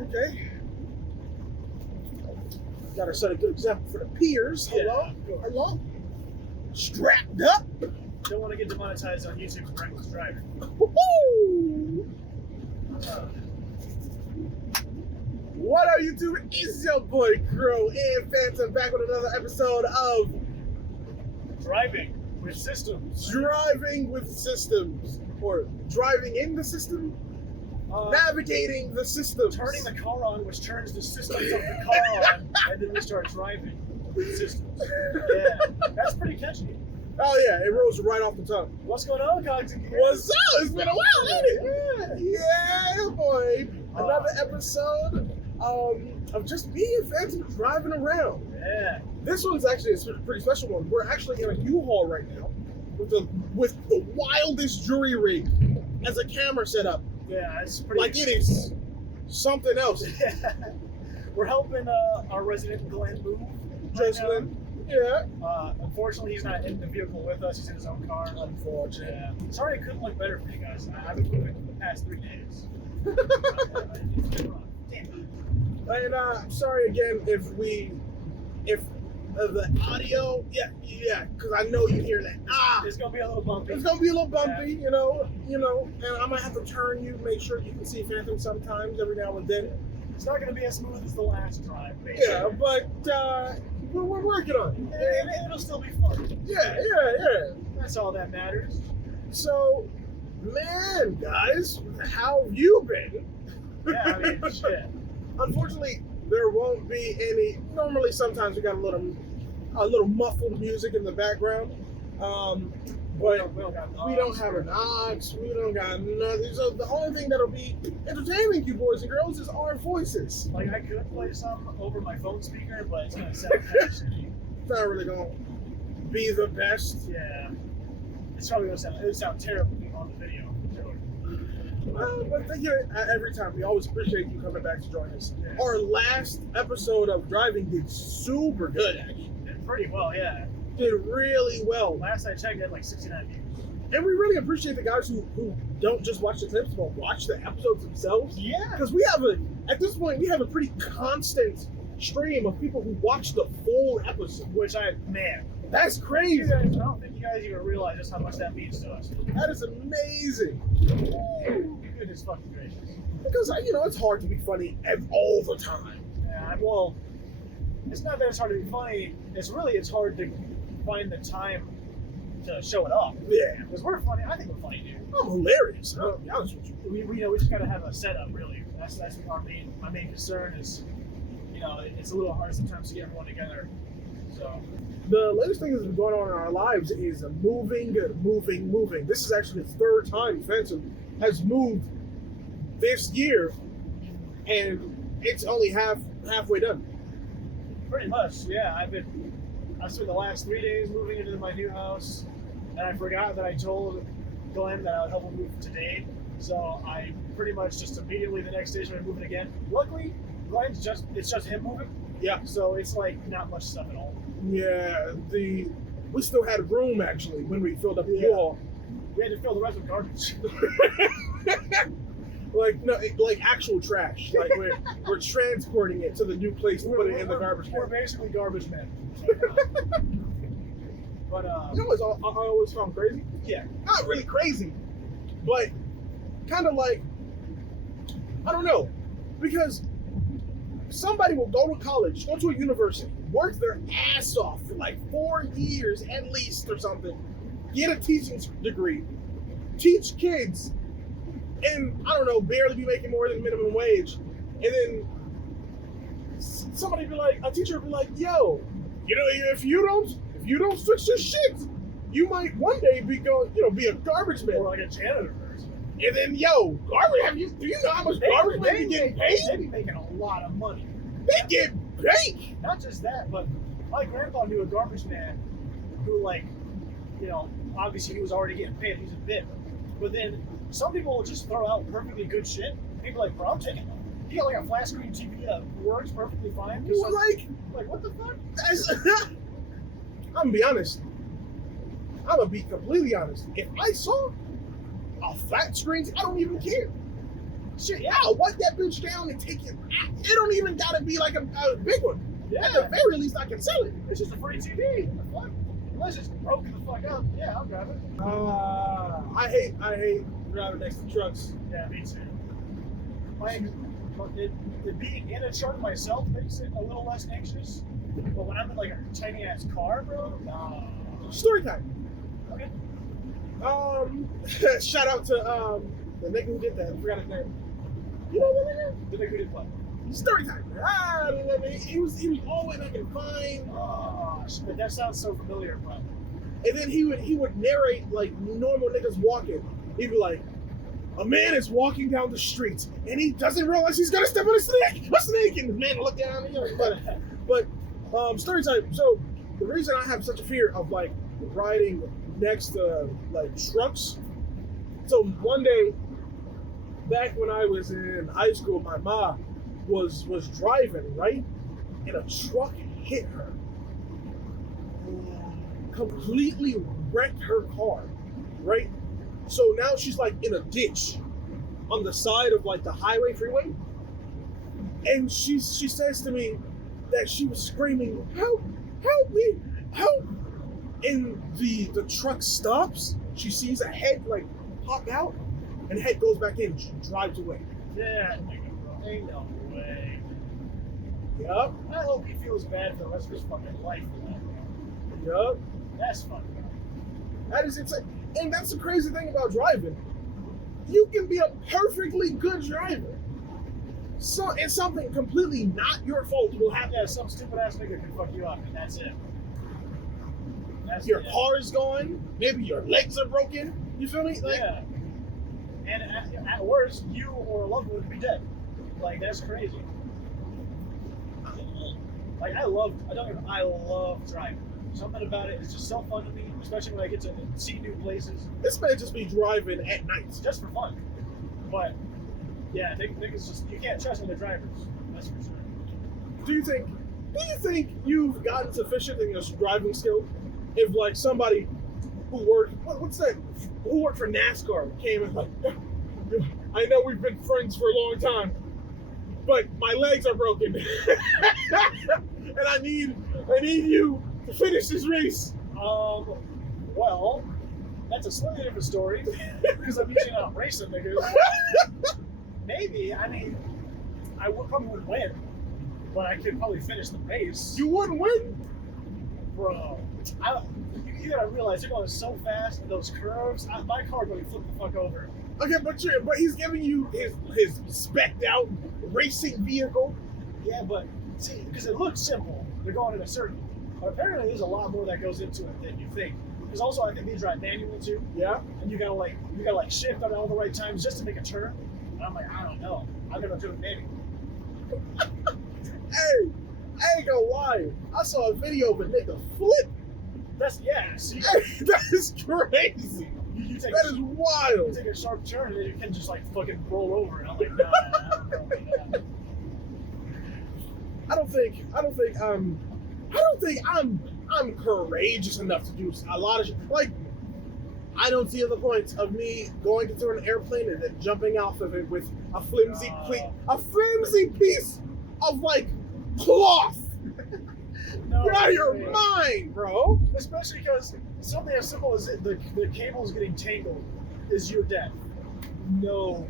Okay. Gotta set a good example for the peers. Hello? Yeah, Hello? Strapped up? Don't want to get demonetized on YouTube for reckless driving. Woo-hoo! What up, YouTube? It's your boy Crow and Phantom back with another episode of Driving with Systems. Driving with Systems. Or driving in the system? Navigating the systems. Turning the car on, which turns the systems of the car on, and then we start driving with Systems. Yeah, that's pretty catchy. Oh yeah, it rolls right off the tongue. What's going on, Cogs and Gears? What's up? It's been a while, ain't it? Yeah, boy. Another episode of just me and Phantom driving around. Yeah. This one's actually a pretty special one. We're actually in a U-Haul right now with the wildest jury rig as a camera setup. Yeah, it's pretty. Like it is something else. Yeah. We're helping our resident Glenn move. JustGlenn. Yeah. Unfortunately, he's not in the vehicle with us. He's in his own car. Unfortunate. Yeah. Sorry, it couldn't look better for you guys. I've been moving for the past 3 days. Damn. And sorry again if the audio, yeah, because I know you hear that. It's gonna be a little bumpy. It's gonna be a little bumpy, you know, and I might have to turn you, make sure you can see Phantom sometimes, every now and then. It's not gonna be as smooth as the last drive, basically. Yeah, but we're working on it. And it'll still be fun. Yeah. That's all that matters. So, man, guys, how have you been? Yeah, I mean, shit. Unfortunately, there won't be any. Normally, sometimes we got a little muffled music in the background, but we don't have an aux. We don't got nothing. So the only thing that'll be entertaining you boys and girls is our voices. Like I could play some over my phone speaker, but it's gonna sound kind of shitty. It's not really gonna be the best. Yeah, it's probably gonna sound terrible on the video. But thank you every time. We always appreciate you coming back to join us. Yeah. Our last episode of driving did super good, actually. Did pretty well, yeah. Did really well. Last I checked, it had like 69 views. And we really appreciate the guys who don't just watch the clips, but watch the episodes themselves. Yeah. Because at this point, we have a pretty constant stream of people who watch the full episode. That's crazy. I don't think you guys even realize just how much that means to us. That is amazing. Goodness fucking gracious. Because, it's hard to be funny all the time. Yeah, well, it's not that it's hard to be funny. It's hard to find the time to show it off. Yeah. Because we're funny. I think we're funny, dude. I'm hilarious. I'll be honest with you. We just gotta have a setup, really. That's my main concern is, it's a little hard sometimes to get everyone together. So. The latest thing that's been going on in our lives is moving. This is actually the third time Phantom has moved this year, and it's only halfway done. Pretty much, yeah. I spent the last 3 days moving into my new house, and I forgot that I told Glenn that I would help him move today. So I pretty much just immediately the next day started moving again. Luckily, it's just him moving. Yeah. So it's like not much stuff at all. Yeah, we still had room actually when we filled up the U-Haul. We had to fill the rest with garbage. like actual trash. Like we're transporting it to the new place to put it in the garbage can. We're basically garbage men. But what I always found crazy? Yeah. Not really crazy, but kind of like, I don't know, because somebody will go to college, go to a university, work their ass off for like 4 years at least or something, get a teaching degree, teach kids, and I don't know, barely be making more than minimum wage. And then a teacher would be like, yo, if you don't fix your shit, you might one day be a garbage man. Or like a janitor. And then, garbage, do you know how much garbage men be getting paid? They be making a lot of money. They get paid. Not just that, but my grandpa knew a garbage man who, obviously he was already getting paid. He's a bit. But then some people will just throw out perfectly good shit. People are like, bro, I'm taking that. You got like a flat screen TV that works perfectly fine. Like, what the fuck? I'm gonna be honest. I'm gonna be completely honest. If I saw a flat screen, I don't even care. shit, yeah, I'll wipe that bitch down and take it. It don't even gotta be like a big one. Yeah. At the very least, I can sell it. It's just a free TV. What the fuck? Unless it's broken the fuck up. Yeah, I'll grab it. I hate driving next to trucks. Yeah, me too. Like, it being in a truck myself makes it a little less anxious. But when I'm in like a tiny ass car, bro, nah. Story time. Okay. Shout out to the nigga who did that. I forgot his name. You know what nigga? The nigga who did what? Story time. He was always making fine. Oh, shit, that sounds so familiar, bro. And then he would narrate like normal niggas walking. He'd be like, a man is walking down the street and he doesn't realize he's gonna step on a snake. A snake, and the man will look down. You know, but story time. So the reason I have such a fear of like riding next to like trucks. So one day, back when I was in high school, my mom was driving, right? And a truck hit her. Completely wrecked her car, right? So now she's like in a ditch on the side of like the highway freeway. And she says to me that she was screaming, help me, help. And the truck stops. She sees a head like pop out and head goes back in, she drives away. Yeah, nigga, bro. Ain't no way. Yup. I hope he feels bad for the rest of his fucking life for that, bro. Yup. That's fucking That is insane. And that's the crazy thing about driving. You can be a perfectly good driver. So, and something completely not your fault will happen. Yeah, some stupid ass nigga can fuck you up, and that's it. That's Your it. car is going. Maybe your legs are broken. You feel me? Like, Yeah. And at worst, you or a loved one would be dead. Like, that's crazy. Like, I love driving. Something about it is just so fun to me, especially when I get to see new places. this man just be driving at night. It's just for fun. But, yeah, niggas just, you can't trust the drivers. That's for sure. Do you think you've gotten sufficient in your driving skill? If like somebody who worked, who worked for NASCAR came and like, I know we've been friends for a long time, but my legs are broken, and I need you to finish this race. Well, that's a slightly different story because I'm usually not racing niggas. Maybe, I mean, I probably wouldn't win, but I could probably finish the race. You wouldn't win, Bro, you gotta realize they're going so fast in those curves. My car would flip the fuck over. okay, but he's giving you his specced out racing vehicle. Yeah, but see, because it looks simple, they're going in a circle, but apparently there's a lot more that goes into it than you think. Because also I think they drive manual too. Yeah. And you gotta shift at all the right times just to make a turn. And I'm like, I don't know. I'm gonna do it manual. Hey, I ain't gonna lie. I saw a video of a nigga flip. See, Hey, that is crazy. you take That is you wild. take a sharp turn and then you can just like fucking roll over. And I'm like, nah, I don't know about that. I don't think I'm courageous enough to do a lot of shit. Like, I don't see the point of me going into an airplane and then jumping off of it with a flimsy piece of like cloth. No, You're out of your man. mind, bro. Especially because something as simple as the cables getting tangled is your death. No.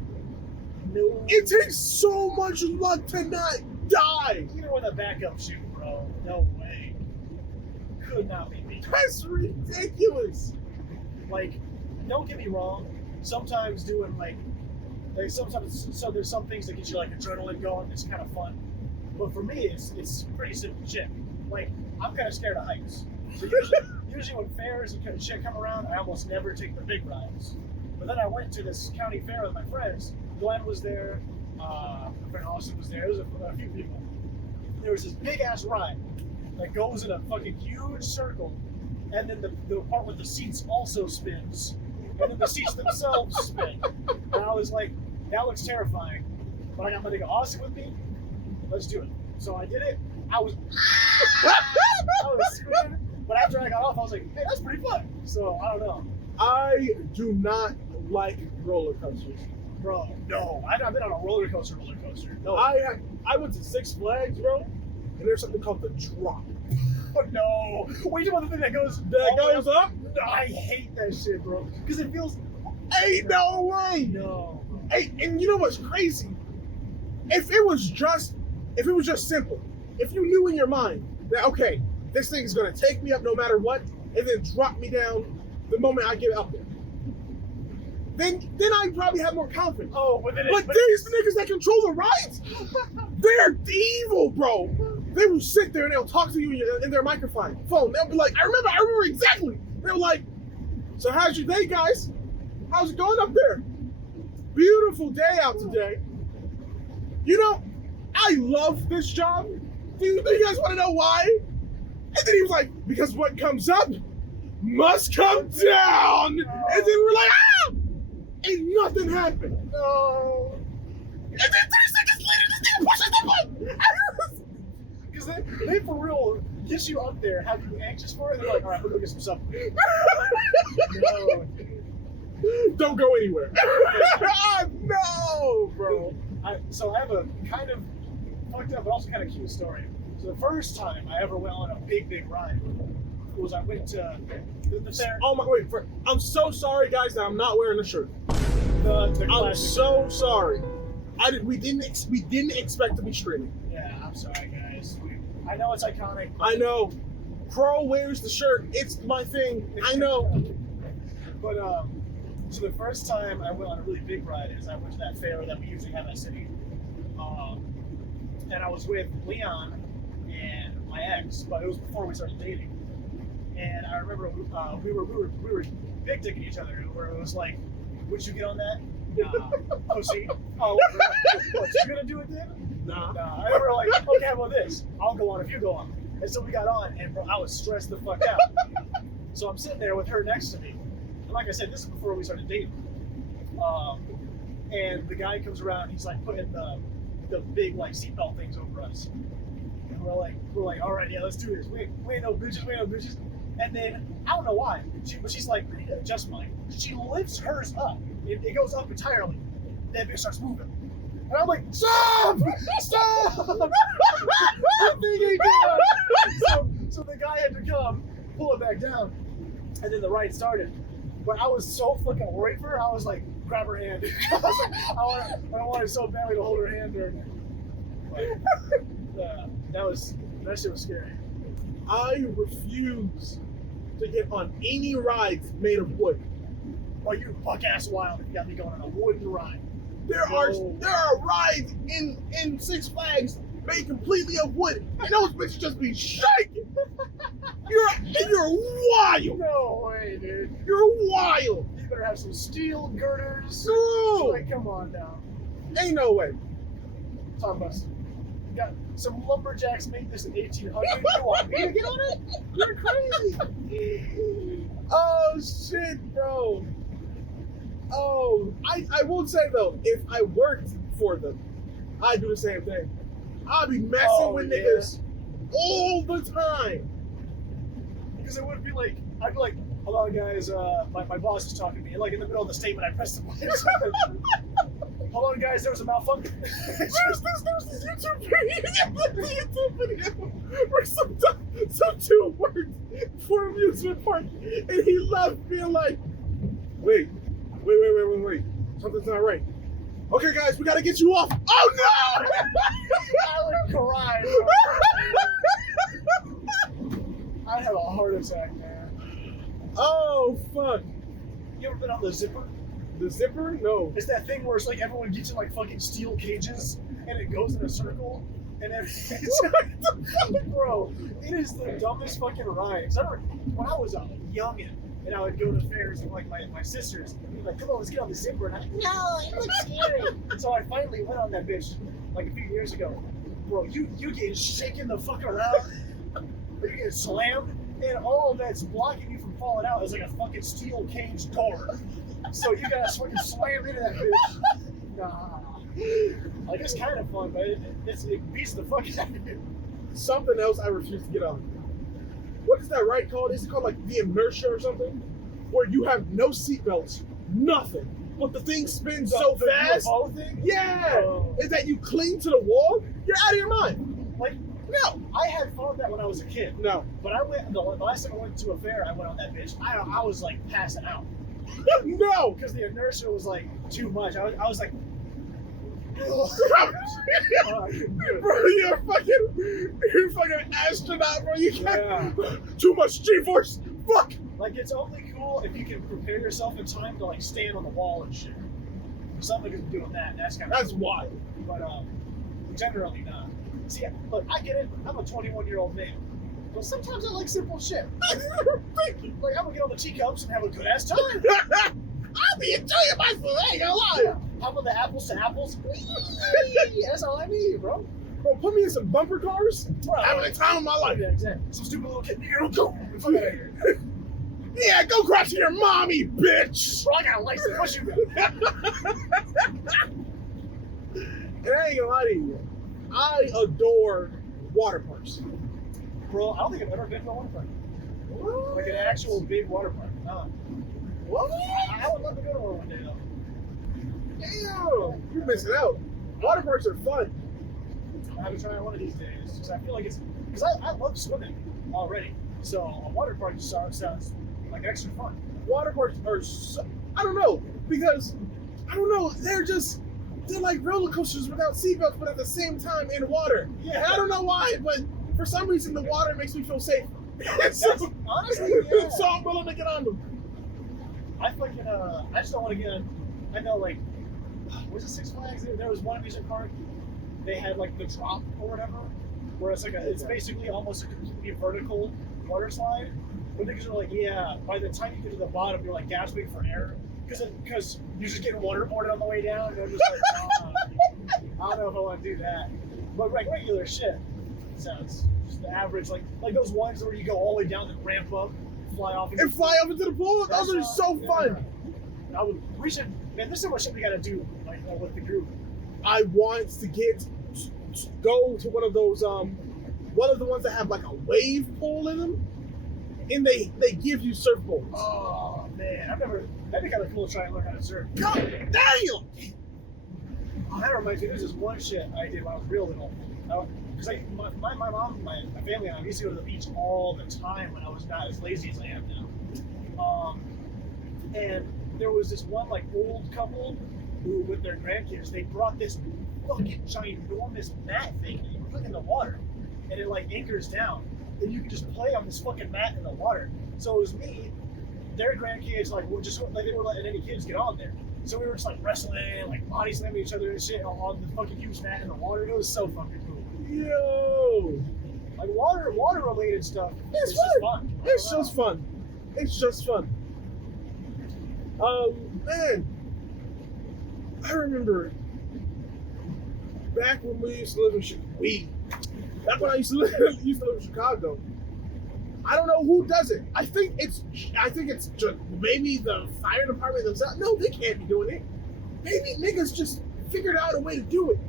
It takes so much luck to not die. Even with a backup chute, bro. No way. Could not be me. That's ridiculous. Like, don't get me wrong. Sometimes doing sometimes there's some things that get you like adrenaline going. It's kind of fun. But for me, it's pretty simple shit. Like, I'm kind of scared of heights. So usually when fairs and shit come around, I almost never take the big rides. But then I went to this county fair with my friends. Glenn was there. My friend Austin was there. There was a few people. There was this big ass ride that goes in a fucking huge circle, and then the part with the seats also spins, and then the seats themselves spin. And I was like, that looks terrifying. But I got my nigga Austin with me. Let's do it. So I did it. I was screaming, but after I got off, I was like, hey, that's pretty fun. So I don't know. I do not like roller coasters. Bro, no. I've been on a roller coaster. No. I went to Six Flags, bro, and there's something called the drop. Oh, no. Wait, you want the thing that goes Up? No, I hate that shit, bro. Because it feels. Ain't no way. No. Hey, and you know what's crazy? If it was just simple, if you knew in your mind that, okay, this thing is gonna take me up no matter what, and then drop me down the moment I get up there, then I'd probably have more confidence. Oh, but these niggas that control the rides, they're evil, bro. They will sit there and they'll talk to you in their microphone. They'll be like, I remember exactly. They're like, so how's your day, guys? How's it going up there? Beautiful day out today. You know, I love this job. Do you guys want to know why? And then he was like, because what comes up must come down. And then we're like, ah! And nothing happened. No. And then 3 seconds later, this thing pushes the button. Because they for real get you up there, have you anxious for it, and they're like, all right, we'll go get some supper. No. Don't go anywhere. No, bro. So I have a kind of fucked up, but also kind of cute story. So the first time I ever went on a big ride was I went to the fair. Oh my, wait, I'm so sorry, guys, that I'm not wearing a shirt. The I'm so sorry. We didn't expect to be streaming. Yeah, I'm sorry, guys. I know it's iconic. I know. Crow wears the shirt. It's my thing. I know. But so the first time I went on a really big ride is I went to that fair that we usually have at City, and I was with Leon and my ex, but it was before we started dating. And I remember we were big dicking each other, where it was like, would you get on that? Nah. Pussy. Oh, what, you gonna do it then? Nah. And we were like, okay, how about this? I'll go on if you go on. And so we got on, and bro, I was stressed the fuck out. So I'm sitting there with her next to me. And like I said, this is before we started dating. And the guy comes around, he's like putting the big like seatbelt things over us. And we're like, all right, yeah, let's do this. We ain't no bitches. And then I don't know why, but she's like, just mine. She lifts hers up. It goes up entirely. That bitch starts moving. And I'm like, stop! That thing ain't down. So the guy had to come, pull it back down, and then the ride started. But I was so fucking worried for her, I was like, grab her hand. I was like, I wanted so badly to hold her hand during it. That shit was scary. I refuse to get on any rides made of wood. Oh, you buck ass wild if you got me going on a wooden ride. There are rides in Six Flags made completely of wood, and those bitches just be shaking. You're wild. No way, dude. You're wild. You better have some steel girders. No. Like, come on now. Ain't no way. Talk about you got some lumberjacks made this in 1800. You want me to get on it? You're crazy. Oh shit, bro. Oh, I will say though, if I worked for them, I'd do the same thing. I'd be messing with niggas all the time. Because it would be like, I'd be like, hello guys, my boss is talking to me. Like in the middle of the statement, I pressed the button. Hold on, guys, there was a malfunction. There's this YouTube video where some dude worked for an amusement park, and he left being like, wait. Something's not right. Okay, guys, we gotta get you off. Oh no! I would cry. I'd have a heart attack, man. Oh fuck! You ever been on the zipper? The zipper? No. It's that thing where it's like everyone gets in like fucking steel cages and it goes in a circle and then bro, it is the dumbest fucking ride. I remember when I was a youngin' and I would go to fairs with like my sisters, and be like, come on, let's get on the zipper. And I'm like, no, it looks scary. And so I finally went on that bitch like a few years ago. Bro, you get shaken the fuck around, you get slammed, and all that's blocking you from falling out is like a fucking steel cage door. So you gotta fucking slam into that bitch. Nah. Like, it's kind of fun, but it beats the fuck out of you. Something else I refuse to get on. What is that ride called? Is it called like the inertia or something? Where you have no seatbelts, nothing, but the thing spins so fast. UFO thing? Yeah, Oh. is that you cling to the wall? You're out of your mind. Like, No, I had fun with that when I was a kid. no, But I went, the last time I went to a fair, I went on that bitch. I was like passing out. no. Because the inertia was like too much. I was like, Bro, you're a fucking astronaut, bro. You can't. Too much G-force. Fuck. like, it's only cool if you can prepare yourself in time to like stand on the wall and shit. Somebody is doing that. That's kind of That's wild. But generally not. See, look, I get it. I'm a 21-year-old man. But sometimes I like simple shit. Thank you. Like, I'm gonna get on the teacups and have a good ass time. I'll be enjoying myself. I ain't gonna lie. How about the apples to apples? That's all I need, bro. Bro, put me in some bumper cars. Bro. Having the time of my life. Yeah, exactly. Some stupid little kid. Here, go. Fuck out of here. Yeah, go crash to your mommy, bitch. Bro, I got a license. What you got? And I ain't gonna lie to you. I adore water parks. Bro, I don't think I've ever been to a water park. Like an actual big water park. What? I would love to go to one day, though. Damn, you're missing out. Water parks are fun. I have to try one of these days. Because I feel like it's... Because I love swimming already. So a water park just sounds like extra fun. Water parks are so, I don't know, because, I don't know, they're like roller coasters without seatbelts, but at the same time in water. Yeah. And I don't know why, but for some reason the water makes me feel safe. Honestly, yeah. So I'm willing to get on them. I fucking, I just don't want to get on... I know, like, was it Six Flags? There was one amusement park. They had, like, the drop or whatever, where it's like it's basically almost a completely vertical water slide. But niggas are like, yeah, by the time you get to the bottom, you're like gasping for air. Because you're just getting waterboarded on the way down. And I'm just like, I don't know if I want to do that. But like regular shit sounds just the average. Like those ones where you go all the way down and ramp up, fly off. And fly up into the pool? Those are so fun. We should, man, there's so much shit we got to do like with the group. I want to go to one of those, one of the ones that have like a wave pool in them. And they give you surfboards. Oh man, that'd be kind of cool to try and learn how to surf. God damn! Oh, that reminds me, there's this one shit I did when I was real little. Because my mom, my family and I used to go to the beach all the time when I was not as lazy as I am now. And there was this one like old couple who, with their grandkids, they brought this fucking ginormous mat thing that you put in the water, and it like anchors down. And you can just play on this fucking mat in the water. So it was me, their grandkids, like they were letting any kids get on there. So we were just like wrestling, like body slamming each other and shit on the fucking huge mat in the water. It was so fucking cool. Yo! Like water related stuff. It's just fun. It's just fun. It's just fun. Man, I remember back when we used to live in Chicago. Back when I used to live in Chicago. I don't know who does it. I think it's just maybe the fire department themselves. No, they can't be doing it. Maybe niggas just figured out a way to do it.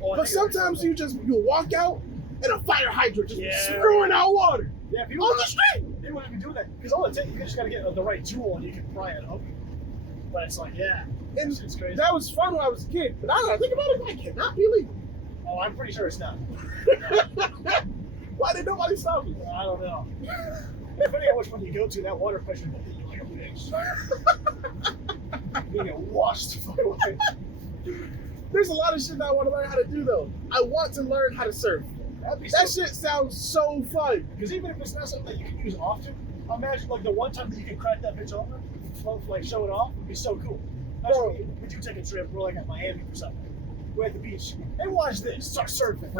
But sometimes you walk out and a fire hydrant just screwing out water. Yeah, people on the street. They wouldn't be doing that because all it takes, you just gotta get the right tool and you can pry it up. But it's like, yeah, and it's crazy. That was fun when I was a kid. But now that I think about it, that cannot be legal. Oh, I'm pretty sure it's not. Why did nobody stop me? I don't know. Depending on which one you go to, that water pressure will hit you like a bitch. You get washed the fuck away. There's a lot of shit that I want to learn how to do though. I want to learn how to surf. That shit sounds so fun. Because even if it's not something that you can use often, imagine like the one time that you can crack that bitch open, like show it off, would be so cool. Actually, we do take a trip. We're like at Miami or something. We're at the beach. Hey, watch this. Start surfing.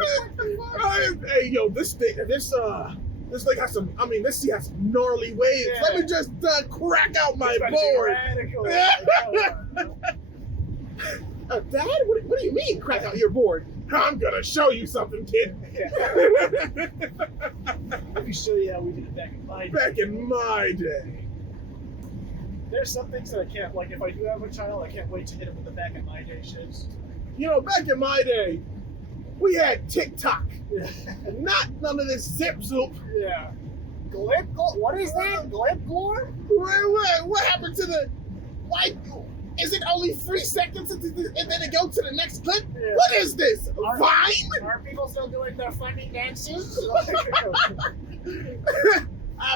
Hey, yo, this thing has some. I mean, this sea has some gnarly waves. Yeah. Let me just crack out my board. Dad, what do you mean, crack out your board? I'm gonna show you something, kid. Let me show you how we did it back in my day. Back in my day. There's some things that I can't, like if I do have a child, I can't wait to hit him with the back in my day shits. You know, back in my day, we had TikTok. Not none of this zip zoop. Yeah. What is that? Glip glore? What happened to the Is it only 3 seconds and then it goes to the next clip? Yeah. What is this? Vine? Are people still doing their funny dances?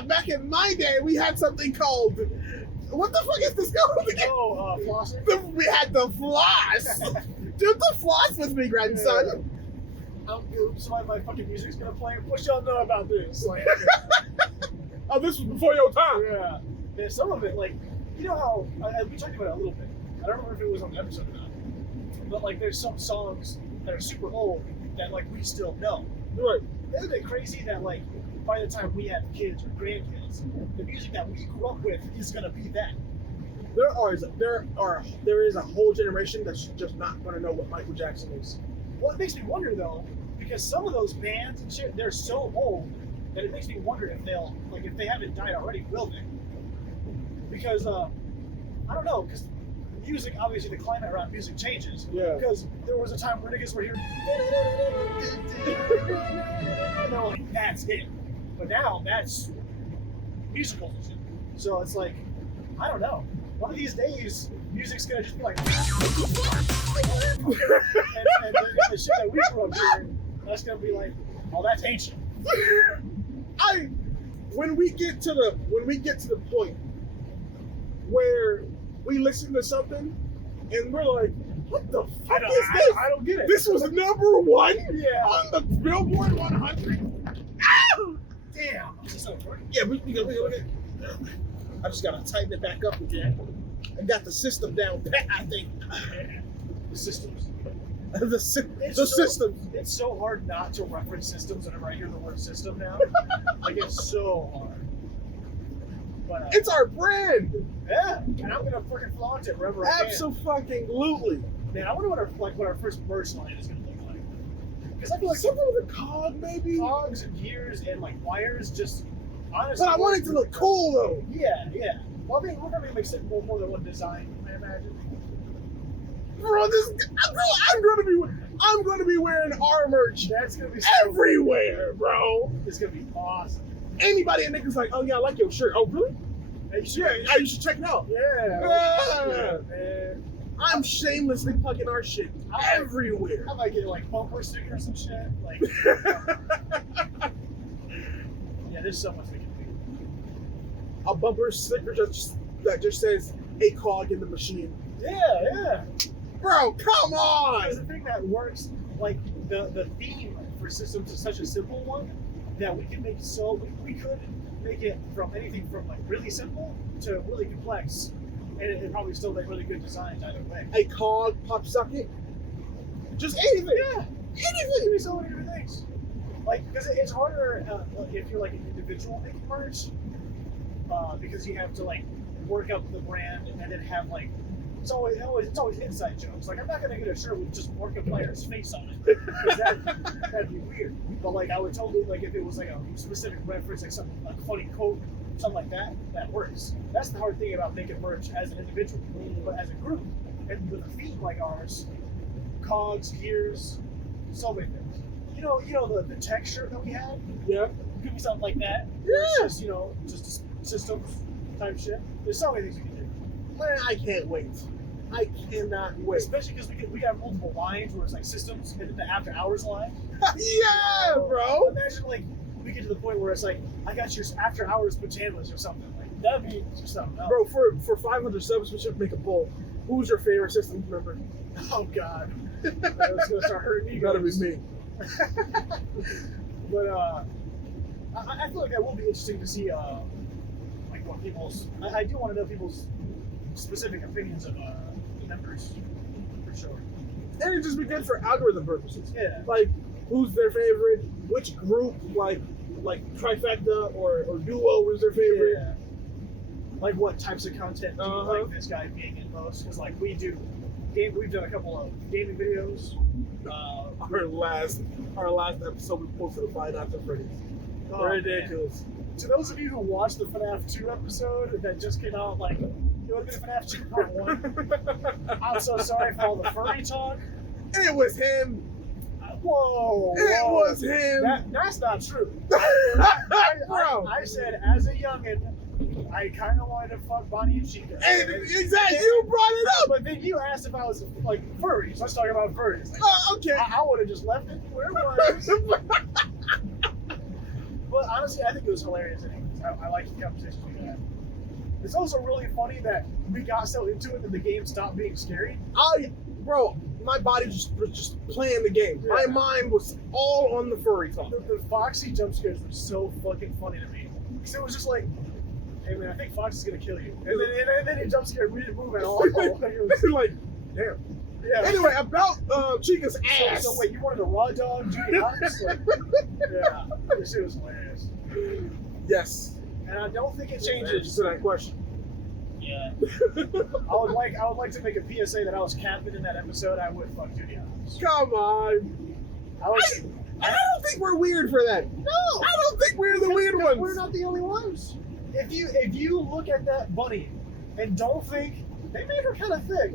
Back in my day, we had something called. What the fuck is this called again? Oh, flossing? We had the floss. Do the floss with me, grandson. So my fucking music's gonna play. What y'all know about this? Like, Oh, this was before your time. yeah. Yeah, some of it, like, you know how we talked about it a little bit. I don't remember if it was on the episode or not. But like, there's some songs that are super old that like we still know. Right. Isn't it crazy that like by the time we have kids or grandkids, the music that we grew up with is gonna be that? There is a whole generation that's just not gonna know what Michael Jackson is. Well, it makes me wonder though, because some of those bands and shit, they're so old that it makes me wonder if they'll, like, if they haven't died already, will they? Because I don't know, because music, obviously the climate around music changes. Yeah. Because there was a time where niggas were here, and they're like, that's it. But now that's musical music. So it's like, I don't know. One of these days, music's gonna just be like, and the shit that we grew up hearing, that's gonna be like, oh, that's ancient. When we get to the point where we listen to something and we're like, what the fuck is this? I don't get it. This was #1 Yeah. on the Billboard 100. Ow! Damn. Yeah, we go. I just gotta tighten it back up again. I got the system down pat, I think. The systems. the system. It's so hard not to reference systems whenever I hear the word system now. Like, it's so hard. But It's our brand. yeah, and I'm gonna freaking flaunt it wherever I can. Absolutely. Man, I wonder what our first merch line is gonna look like. Because I feel like Something with a cog, maybe. cogs and gears and like wires just honestly. But I want it to look cool though. Yeah. Well, I mean, we're probably gonna make more than one design, I imagine. Bro, I'm gonna be wearing our merch That's gonna be everywhere, bro. It's gonna be awesome. Anybody and niggas like, oh yeah, I like your shirt. Oh really? Hey, Yeah, you should check it out. Yeah, man. I'm shamelessly plugging our shit everywhere. I might get like bumper stickers and shit. Like, yeah, there's so much we can do. A bumper sticker that just says a cog in the machine. Yeah. Bro, come on! Because the thing that works, like the theme for systems is such a simple one that we can make we could make it from anything from like really simple to really complex, and it probably still make really good designs either way. A cog pop socket. Just anything. Yeah, anything. There's so many different things. Like, because it's harder if you're like an individual making merch, because you have to like work up the brand and then have like it's always inside jokes. Like, I'm not gonna get a shirt with just Markiplier's face on it, because that'd be weird. But like, I would totally, like, if it was like a specific reference, like something like a funny quote, something like that, that works. That's the hard thing about making merch as an individual, but as a group and with a theme like ours, Cogs, Gears, so many things. You know the texture that we had. Yeah. Could be something like that. Yeah. It's just just systems type shit. There's so many things we can do. Man, I can't wait. I cannot wait. Especially because we have multiple lines where it's like systems and then the after hours line. Yeah, bro. Imagine like we get to the point where it's like, I got your after hours pajamas or something. Like, that'd be just something else. Bro, for 500 subs, we should make a poll. Who's your favorite systems member? Oh god. That's gonna start hurting me. Gotta be me. But I feel like that will be interesting to see like what people's I do want to know people's specific opinions of members, for sure. And it'd just be good for algorithm purposes. Yeah. Like, who's their favorite? Which group, like Trifecta or Duo was their favorite? Yeah. Like, what types of content do you like this guy being in most? Because like we've done a couple of gaming videos. Our last episode we posted of Five Nights at Freddy's. Ridiculous. To those of you who watched the FNAF 2 episode that just came out, like, it would have been FNAF 2 Part 1. I'm so sorry for all the furry talk. It was him. Whoa. It was him. That's not true. Bro. I said, as a youngin', I kind of wanted to fuck Bonnie and Chica. And exactly, you brought it up. But then you asked if I was like furries. Let's talk about furries. Like, Okay. I would have just left it where it was. But honestly, I think it was hilarious. Anyways. I like the conversations we had. It's also really funny that we got so into it that the game stopped being scary. Bro, my body was just playing the game. Yeah. My mind was all on the furry talk. The Foxy jump scares were so fucking funny to me. Because it was just like, hey man, I think Fox is gonna kill you. And then he jump scared, we didn't move at all. It was like, damn. Yeah. Anyway, about Chica's ass. So wait, you wanted a raw dog, Judy Hopps? Like, yeah, this shit was hilarious. Yes. And I don't think it Answer changes. to that question. Yeah. I would like to make a PSA that I was captain in that episode. I would fuck Judy Hopps. Come on. I don't think we're weird for that. no. I don't think we're the weird ones. We're not the only ones. If you look at that bunny and don't think they made her kind of thick,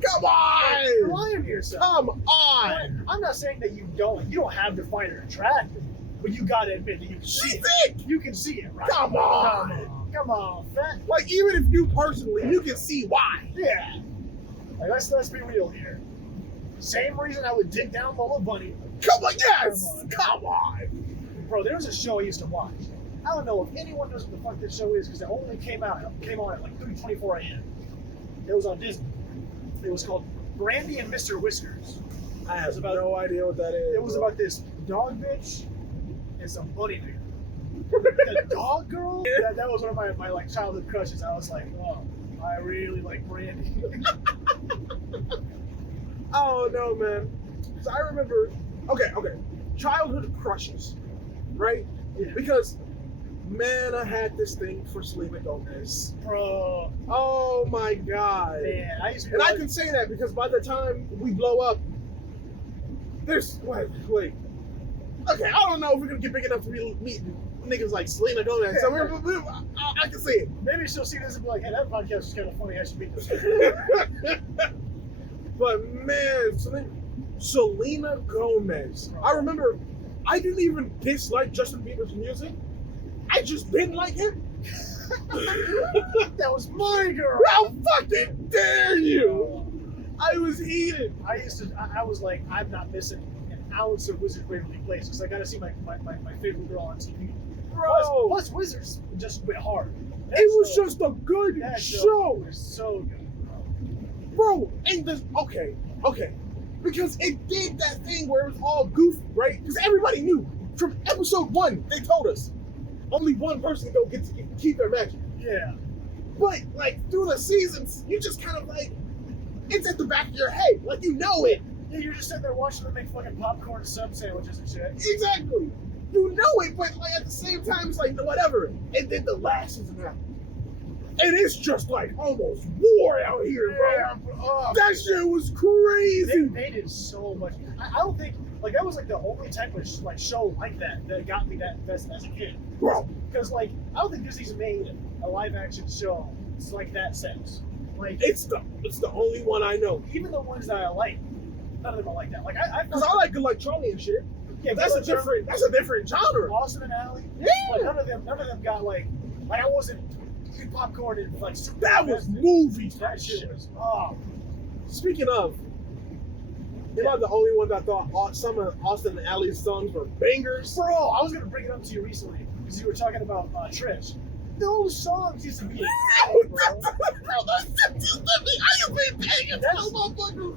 Come on. you're lying to yourself. Come on. I'm not saying that you don't have to find her attractive, but you gotta admit that you can see She's it. thick. You can see it, right? Come on. Come on, fat. Like, even if you personally, you can see why. Yeah. Like, let's be real here. Same reason I would dig down Lola Bunny. Come on, yes. Come on. Bro, there was a show I used to watch. I don't know if anyone knows what the fuck this show is because it only came on at like 3:24 a.m. It was on Disney. It was called Brandy and Mr. Whiskers. I have no idea what that is. It was about this dog bitch and some bunny dude. The dog girl? That was one of my like childhood crushes. I was like, oh, I really like Brandy. Oh no, man. So I remember. Okay. Childhood crushes, right? Yeah. Because, man, I had this thing for Selena Gomez. Bro. Oh my God. Man, I used to be And I like, can say that because by the time we blow up, there's wait. Okay, I don't know if we're gonna get big enough to be meeting niggas like Selena Gomez. So I can say it. maybe she'll see this and be like, hey, that podcast is kind of funny. I should meet this. But man, Selena Gomez. I remember I didn't even dislike Justin Bieber's music. I just didn't like him. That was my girl. How fucking dare you? I was heated. I was like, I'm not missing an ounce of Wizard Waverly Place because I got to see my favorite girl on TV. Bro. Plus Wizards just went hard. It was just a good that show. was so good. Bro, and this, okay. Because it did that thing where it was all goofy, right? Because everybody knew from episode 1, they told us only one person go get to keep their magic. Yeah. But like through the seasons, you just kind of like, it's at the back of your head, like you know it. Yeah, you're just sitting there watching them make fucking popcorn sub sandwiches and shit. Exactly. You know it, but like at the same time, it's like whatever. And then the last season happened. And it's just like almost war out here, bro. Oh, That shit was crazy. they did so much. I don't think like that was like the only type of like show like that got me that invested as a kid. Bro, Because like I don't think Disney's made a live action show like that since. Like it's the only one I know. even the ones that I like, none of them are like that. Like I Cause I like Charlie and shit. yeah, That's a different genre. Austin and Alley. Yeah. Like none of them got like I wasn't eating popcorn and like super That was invested. movies. That shit was Speaking of, am I the only one that thought some of Austin and Alley's songs were bangers? Bro, I was gonna bring it up to you recently because you were talking about Trish. Those songs used to be insane, bro.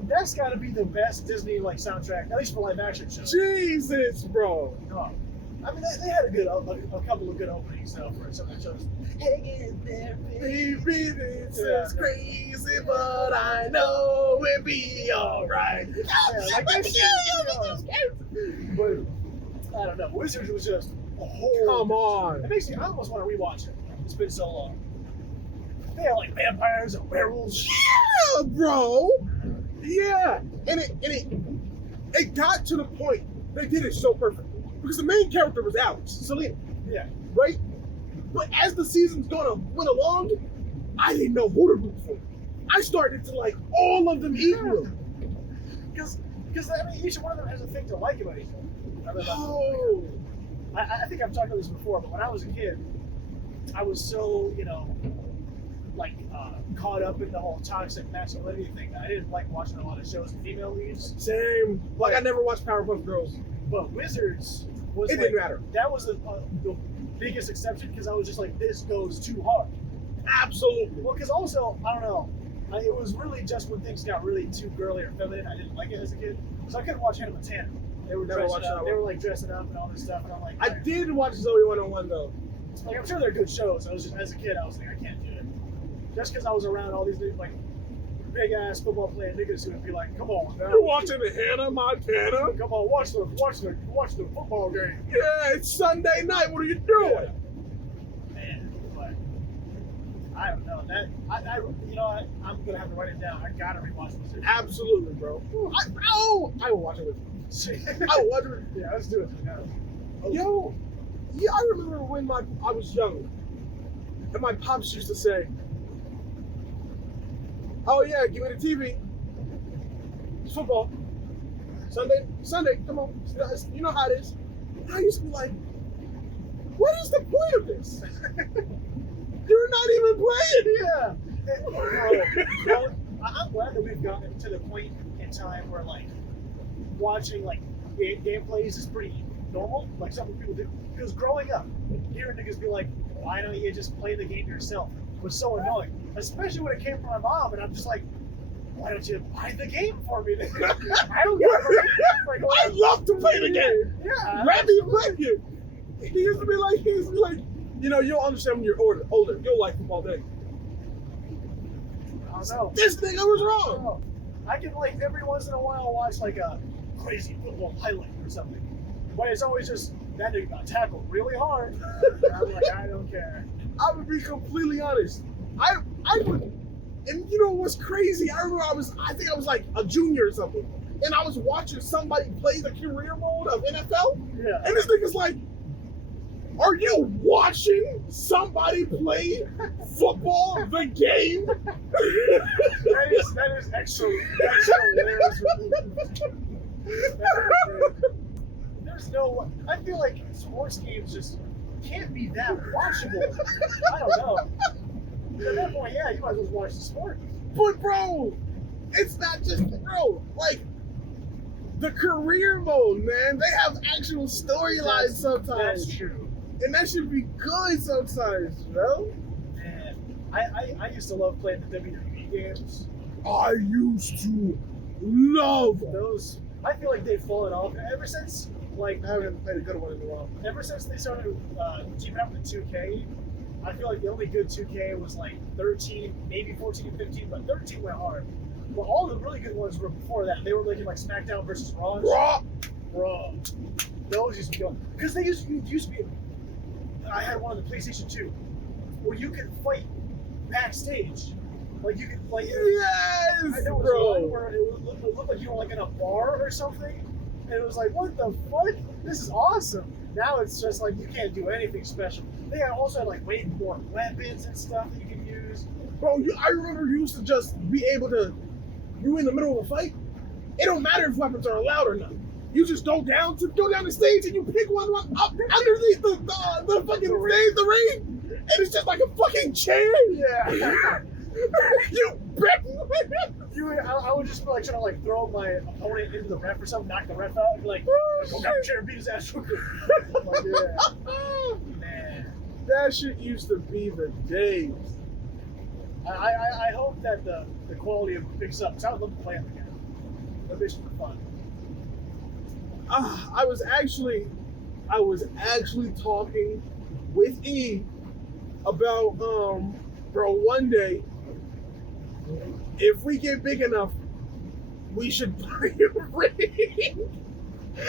That's gotta be the best Disney like soundtrack, at least for live action shows. Jesus, bro. Oh. I mean, they had a couple of good openings though for some of the shows. Hang in there, baby. Baby, this Yeah. is crazy, but I know we'll be alright. Like that shit, but I don't know. Wizards was just a whole. Come on. It makes me. I almost want to rewatch it. It's been so long. They had like vampires and werewolves. Yeah, bro. Yeah, and it got to the point they did it so perfect because the main character was Alex, Selena, Yeah. right? But as the seasons went along, I didn't know who to root for. I started to like all of them equally. Because I mean, each one of them has a thing to like about each other. Oh, I think I've talked about this before, but when I was a kid, I was so, like caught up in the whole toxic masculinity thing that I didn't like watching a lot of shows with female leads. Same. Like I never watched Powerpuff Girls. But Wizards was It didn't matter. That was the biggest exception because I was just like, this goes too hard. Absolutely. Well, because also, I don't know, it was really just when things got really too girly or feminine, I didn't like it as a kid. So I couldn't watch Hannah Montana. They were dressing up, they were like dressing up and all this stuff, and I'm like, I did watch Zoe 101 though. Like, I'm sure they're good shows. I was just, as a kid, I was like, I can't do it. Just because I was around all these like big ass football playing niggas who would be like, come on, now. You're watching the Hannah Montana? Come on, watch the football game. Yeah, it's Sunday night. What are you doing? Yeah. Man, but I don't know that. I'm gonna have to write it down. I gotta rewatch this. Absolutely, bro. I will watch it with you. I will watch it. Yeah, let's do it. Yo, yeah, I remember when I was young, and my pops used to say, "Oh yeah, give me the TV. It's football. Sunday, come on. You know how it is." And I used to be like, "What is the point of this? You're not even playing." Yeah. Bro, I'm glad that we've gotten to the point in time where like watching like gameplays is pretty normal, like something people do. Because growing up, hearing niggas be like, "Why don't you just play the game yourself?" was so annoying, especially when it came from my mom, and I'm just like, why don't you buy the game for me? I don't get it. I love to play the game. Yeah. Let me play it. He used to be like, you'll understand when you're older. You'll like football then. I don't know. This nigga was wrong. I can like every once in a while watch like a crazy football highlight or something, but it's always just that nigga got tackled really hard. And I'm like, I don't care. I would be completely honest. I would, and you know what's crazy? I remember I think I was like a junior or something, and I was watching somebody play the career mode of NFL, Yeah. and this nigga's like, "Are you watching somebody play football, the game?" That is extra hilarious. There's no. I feel like sports games just can't be that watchable. I don't know. At that point, yeah, you might as well watch the sport. But bro, it's not just like the career mode, man. They have actual storylines sometimes. That's true. And that should be good sometimes, bro. Man, I used to love playing the WWE games. I used to love Those. I feel like they've fallen off ever since. Like, I haven't played a good one in a while. ever since they started teaming up with 2K, I feel like the only good 2K was like 13, maybe 14 and 15, but 13 went hard. Well, all the really good ones were before that. They were making like SmackDown versus Raw. Raw. Bro, those used to be going. Because they used to be. I had one on the PlayStation 2 where you could fight backstage. Like you could like. Yes, There was bro. one where it looked like you were like in a bar or something. And it was like, what the fuck? This is awesome. Now it's just like you can't do anything special. They also had like way more weapons and stuff that you can use. Bro, I remember you used to just be able to. You in the middle of a fight. It don't matter if weapons are allowed or not. You just go down the stage and you pick one up underneath the fucking stage, the ring, and it's just like a fucking chair. Yeah. You bet. I would just be like trying to like throw my opponent into the ref or something, knock the ref out, and be like, go grab a chair and beat his ass real quick. Like, yeah. Man. That shit used to be the days. I hope that the quality of it picks up, because I would love to play them again. That makes it fun. I was actually talking with E about bro, one day if we get big enough, we should buy a ring and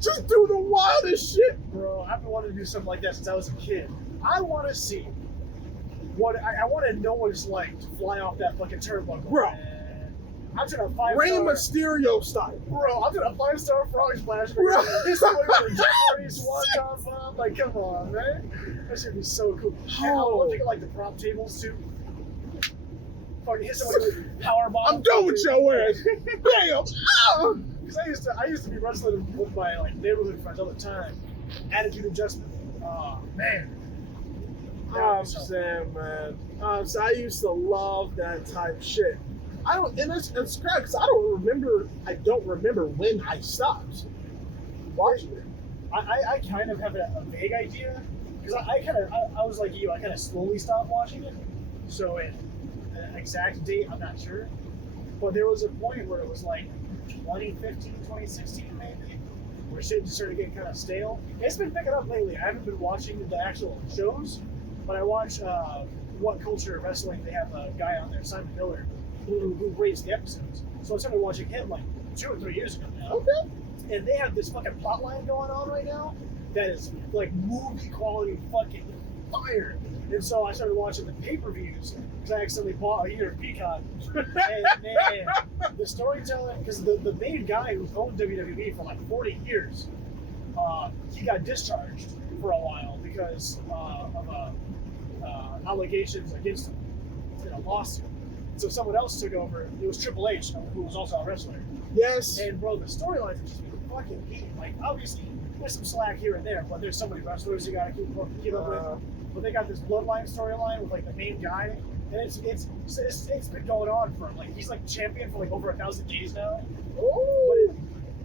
just do the wildest shit. Bro, I've been wanting to do something like that since I was a kid. I want to see what I want to know what it's like to fly off that fucking turnbuckle. Bro. I'm trying to 5-star. Rey Mysterio style. Bro, I'm doing a 5-star frog splash. Bro. This is like a Jeff Hardy swanton bomb. Like, come on, man. That should be so cool. And I would love to get like the prop tables too. Fucking hit somebody with power bomb. I'm done with your ass. Bam. Because I used to be wrestling with my like neighborhood friends all the time. Attitude Adjustment. Oh man. I'm saying, man. So I used to love that type shit. It's crap because I don't remember when I stopped watching it. I kind of have a vague idea because I was like you. I kind of slowly stopped watching it. So an exact date, I'm not sure. But there was a point where it was like 2015, 2016 maybe, where shit just started getting kind of stale. It's been picking up lately. I haven't been watching the actual shows, but I watch What Culture Wrestling. They have a guy on there, Simon Miller, who rates the episodes. So I started watching him like 2 or 3 years ago now. Okay. And they have this fucking plot line going on right now that is like movie quality fucking fire. And so I started watching the pay-per-views because I accidentally bought a year of Peacock. And man, the storytelling, because the main guy who's owned WWE for like 40 years, he got discharged for a while because of allegations against him in a lawsuit. So someone else took over. It was Triple H, who was also a wrestler. Yes. And bro, the storylines have just been fucking heated. Like obviously, there's some slack here and there, but there's so many wrestlers you gotta keep up with. But they got this bloodline storyline with like the main guy, and it's been going on for like he's like champion for like over 1,000 days now. Oh.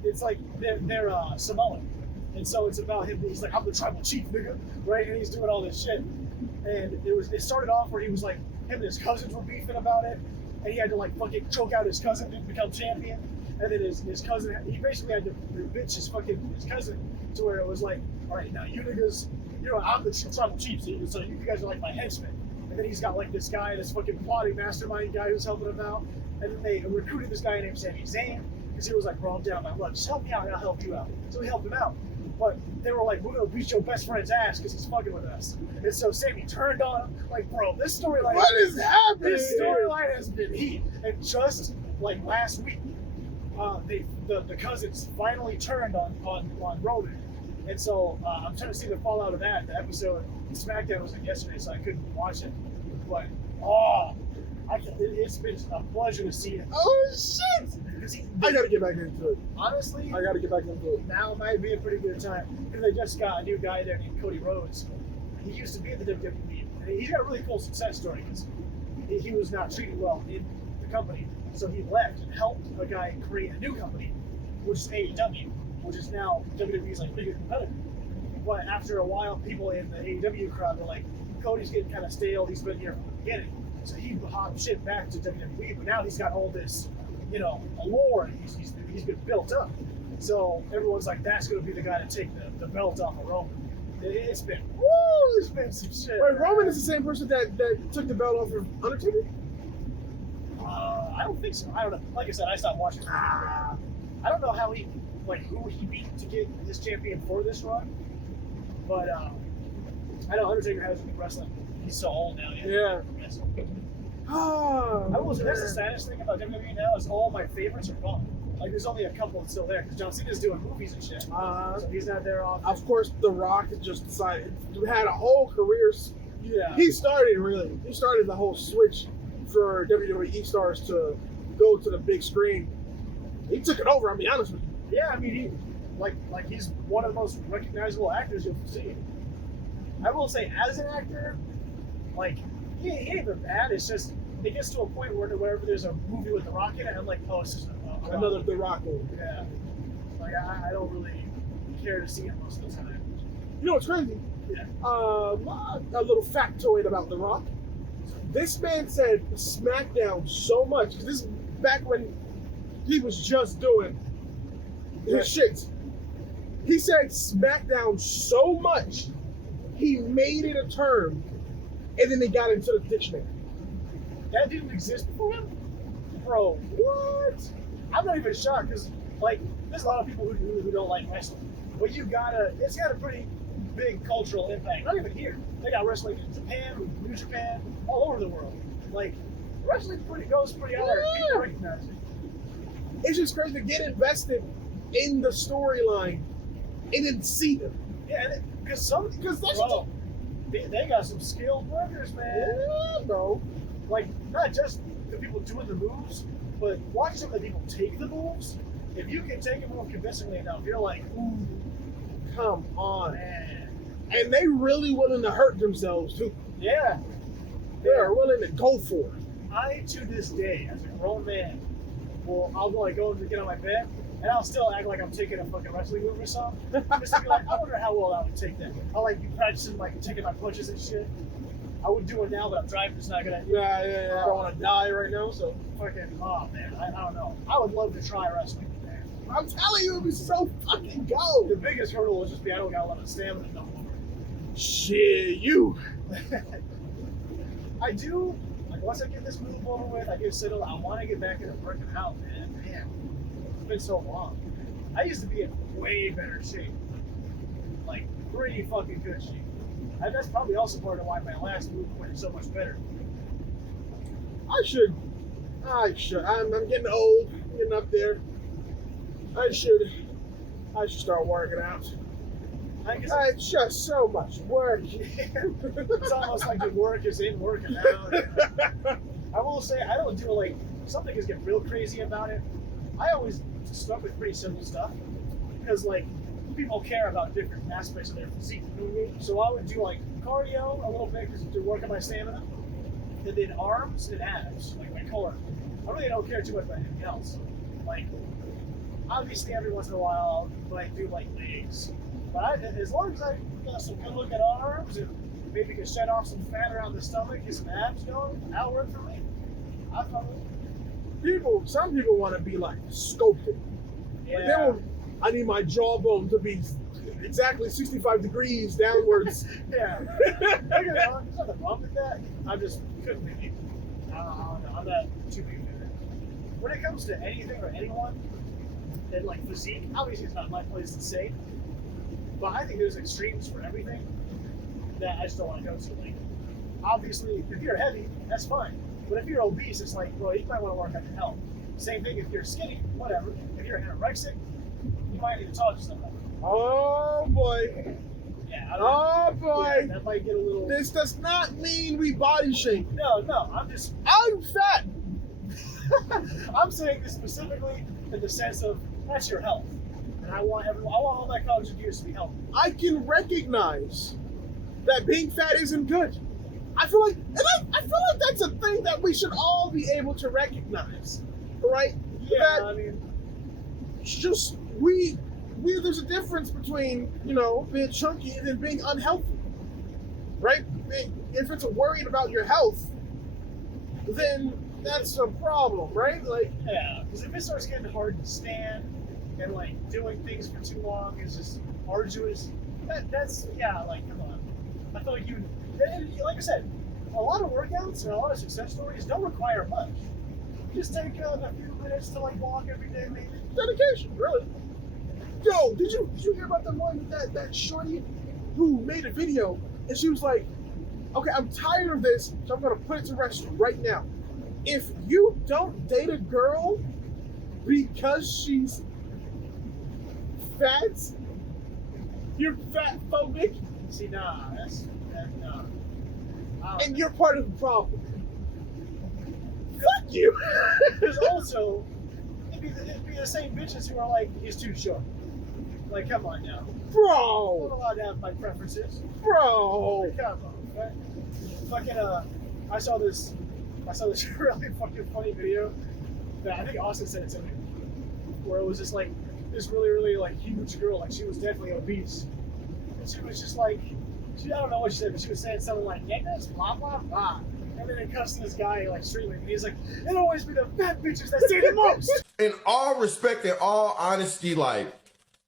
But it's like they're Samoan, and so it's about him. He's like, I'm the tribal chief, nigga, right? And he's doing all this shit. And it started off where he was like, him and his cousins were beefing about it, and he had to like fucking choke out his cousin to become champion. And then his cousin, he basically had to bitch his cousin to where it was like, all right, now you niggas, I'm the tribal chief, so you guys are like my henchmen. And then he's got like this guy, this fucking plotting mastermind guy who's helping him out. And then they recruited this guy named Sami Zayn because he was like, bro, I'm down my luck. Just help me out and I'll help you out. So he helped him out. But they were like, we're going to beat your best friend's ass because he's fucking with us. And so Sami turned on him. Like, bro, this storyline. What is happening? This storyline has been heat. And just like last week, the cousins finally turned on Roman. And so I'm trying to see the fallout of that. The episode SmackDown was like yesterday, so I couldn't watch it. But it's been a pleasure to see it. Oh shit! I gotta get back into it. Honestly, I gotta get back into it. now might be a pretty good time because they just got a new guy there named Cody Rhodes. He used to be in the WWE, and he's got a really cool success story because he was not treated well in the company, so he left and helped a guy create a new company, which is AEW, which is now WWE's like biggest competitor. But after a while, people in the AEW crowd were like, Cody's getting kind of stale. He's been here from the beginning, so he hopped shit back to WWE. But now he's got all this, allure, and he's been built up. So everyone's like, that's going to be the guy to take the belt off of Roman. It's been some shit. Wait, Roman is the same person that took the belt off of Undertaker? I don't think so. I don't know. Like I said, I stopped watching. I don't know how who he beat to get his champion for this run. But I know Undertaker hasn't been wrestling. He's so old now. Yeah. Yes. Oh, I will say that's the saddest thing about WWE now is all my favorites are gone. Like there's only a couple still there because John Cena's doing movies and shit. So he's not there often. Of course, The Rock has just decided had a whole career. Yeah. He started the whole switch for WWE stars to go to the big screen. He took it over. I'll be honest with you. Yeah, I mean, he's one of the most recognizable actors you'll see. I will say, as an actor, he ain't been bad. It's just it gets to a point where whenever there's a movie with The Rock in it, I'm like, oh, it's just another The Rock movie. Yeah, I don't really care to see it most of the time. You know what's crazy? Yeah. A little factoid about The Rock. This man said SmackDown so much because this is back when he was just doing his shit. He said SmackDown so much he made it a term, and then they got into the dictionary. That didn't exist before him, bro. What? I'm not even shocked because there's a lot of people who don't like wrestling, but it's got a pretty big cultural impact. Not even here. They got wrestling in Japan, New Japan, all over the world. Wrestling goes pretty out there. People recognize it. It's just crazy to get invested in the storyline and then see them. Yeah, because they got some skilled workers, man. Yeah, bro. Not just the people doing the moves, but watch some of the people take the moves. If you can take a move convincingly enough, you're like, ooh, come on. Man. And they really willing to hurt themselves too. Yeah. They're willing to go for it. I, to this day, as a grown man, I'll like go and get on my bed, and I'll still act like I'm taking a fucking wrestling move or something. I'm just thinking like, I wonder how well I would take that. I'll like be practicing like taking my punches and shit. I would do it now, but I'm driving. It's not gonna. Yeah. I don't want to die right now, so. Fucking, oh man, I don't know. I would love to try wrestling. Man. I'm telling you, it would be so fucking go. The biggest hurdle would just be I don't got a lot of stamina no more. Shit, you. I do. Like once I get this move over with, I get settled. I want to get back into working out, man. Man, it's been so long. I used to be in way better shape, like pretty fucking good shape. And that's probably also part of why my last move went so much better. I should. I'm getting old, getting up there. I should start working out. I guess It's just so much work. it's almost like the work is in working out. I will say I don't do like some things get real crazy about it. I always start with pretty simple stuff because like people care about different aspects of their physique. You know what I mean? So I would do like cardio a little bit because to work on my stamina, and then arms and abs, like my core. I really don't care too much about anything else. Like obviously every once in a while, I do like legs. But as long as I got some good looking arms and maybe can shed off some fat around the stomach, get some abs going, that'll work for me. I probably. Some people want to be like sculpted. Yeah. I need my jawbone to be exactly 65 degrees downwards. Yeah. There's nothing wrong with that. I just couldn't be. I don't know. I'm not too big into it. When it comes to anything or anyone, and like physique, obviously it's not my place to say. But I think there's extremes for everything that I just don't want to go to. Like, obviously, if you're heavy, that's fine. But if you're obese, it's like, well, you might want to work on your health. Same thing if you're skinny, whatever. If you're anorexic, you might need to talk to somebody. Oh boy. Yeah. Oh boy. Yeah, that might get a little. This does not mean we body shame. No. I'm fat. I'm saying this specifically in the sense of that's your health. And I want all my Cogs and Gears to be healthy. I can recognize that being fat isn't good. I feel like that's a thing that we should all be able to recognize, right? Yeah, that I mean, it's just there's a difference between being chunky and then being unhealthy, right? If it's worried about your health, then that's a problem, right? Like, yeah, because if it starts getting hard to stand and like doing things for too long is just arduous. That's like come on. I feel like like I said, a lot of workouts and a lot of success stories don't require much. You just take a few minutes to like walk every day, maybe. Dedication, really. Yo, did you hear about the one that shorty who made a video and she was like, okay, I'm tired of this, so I'm gonna put it to rest right now. If you don't date a girl because she's fat, you're fat phobic. See, nah. And you're part of the problem. Fuck you. There's also it'd be the same bitches who are like, he's too short. Like, come on now. I'm Bro. not allowed to have my preferences. Bro. Come on, right? Fucking I saw this really fucking funny video that I think Austin sent it to me, where it was just like this really, really like huge girl, like she was definitely obese, and she was just like, I don't know what she said, but she was saying something like, "Niggas, blah blah blah," and then it cuts to this guy like streaming, and he's like, "It always be the fat bitches that say the most." In all respect and all honesty, like,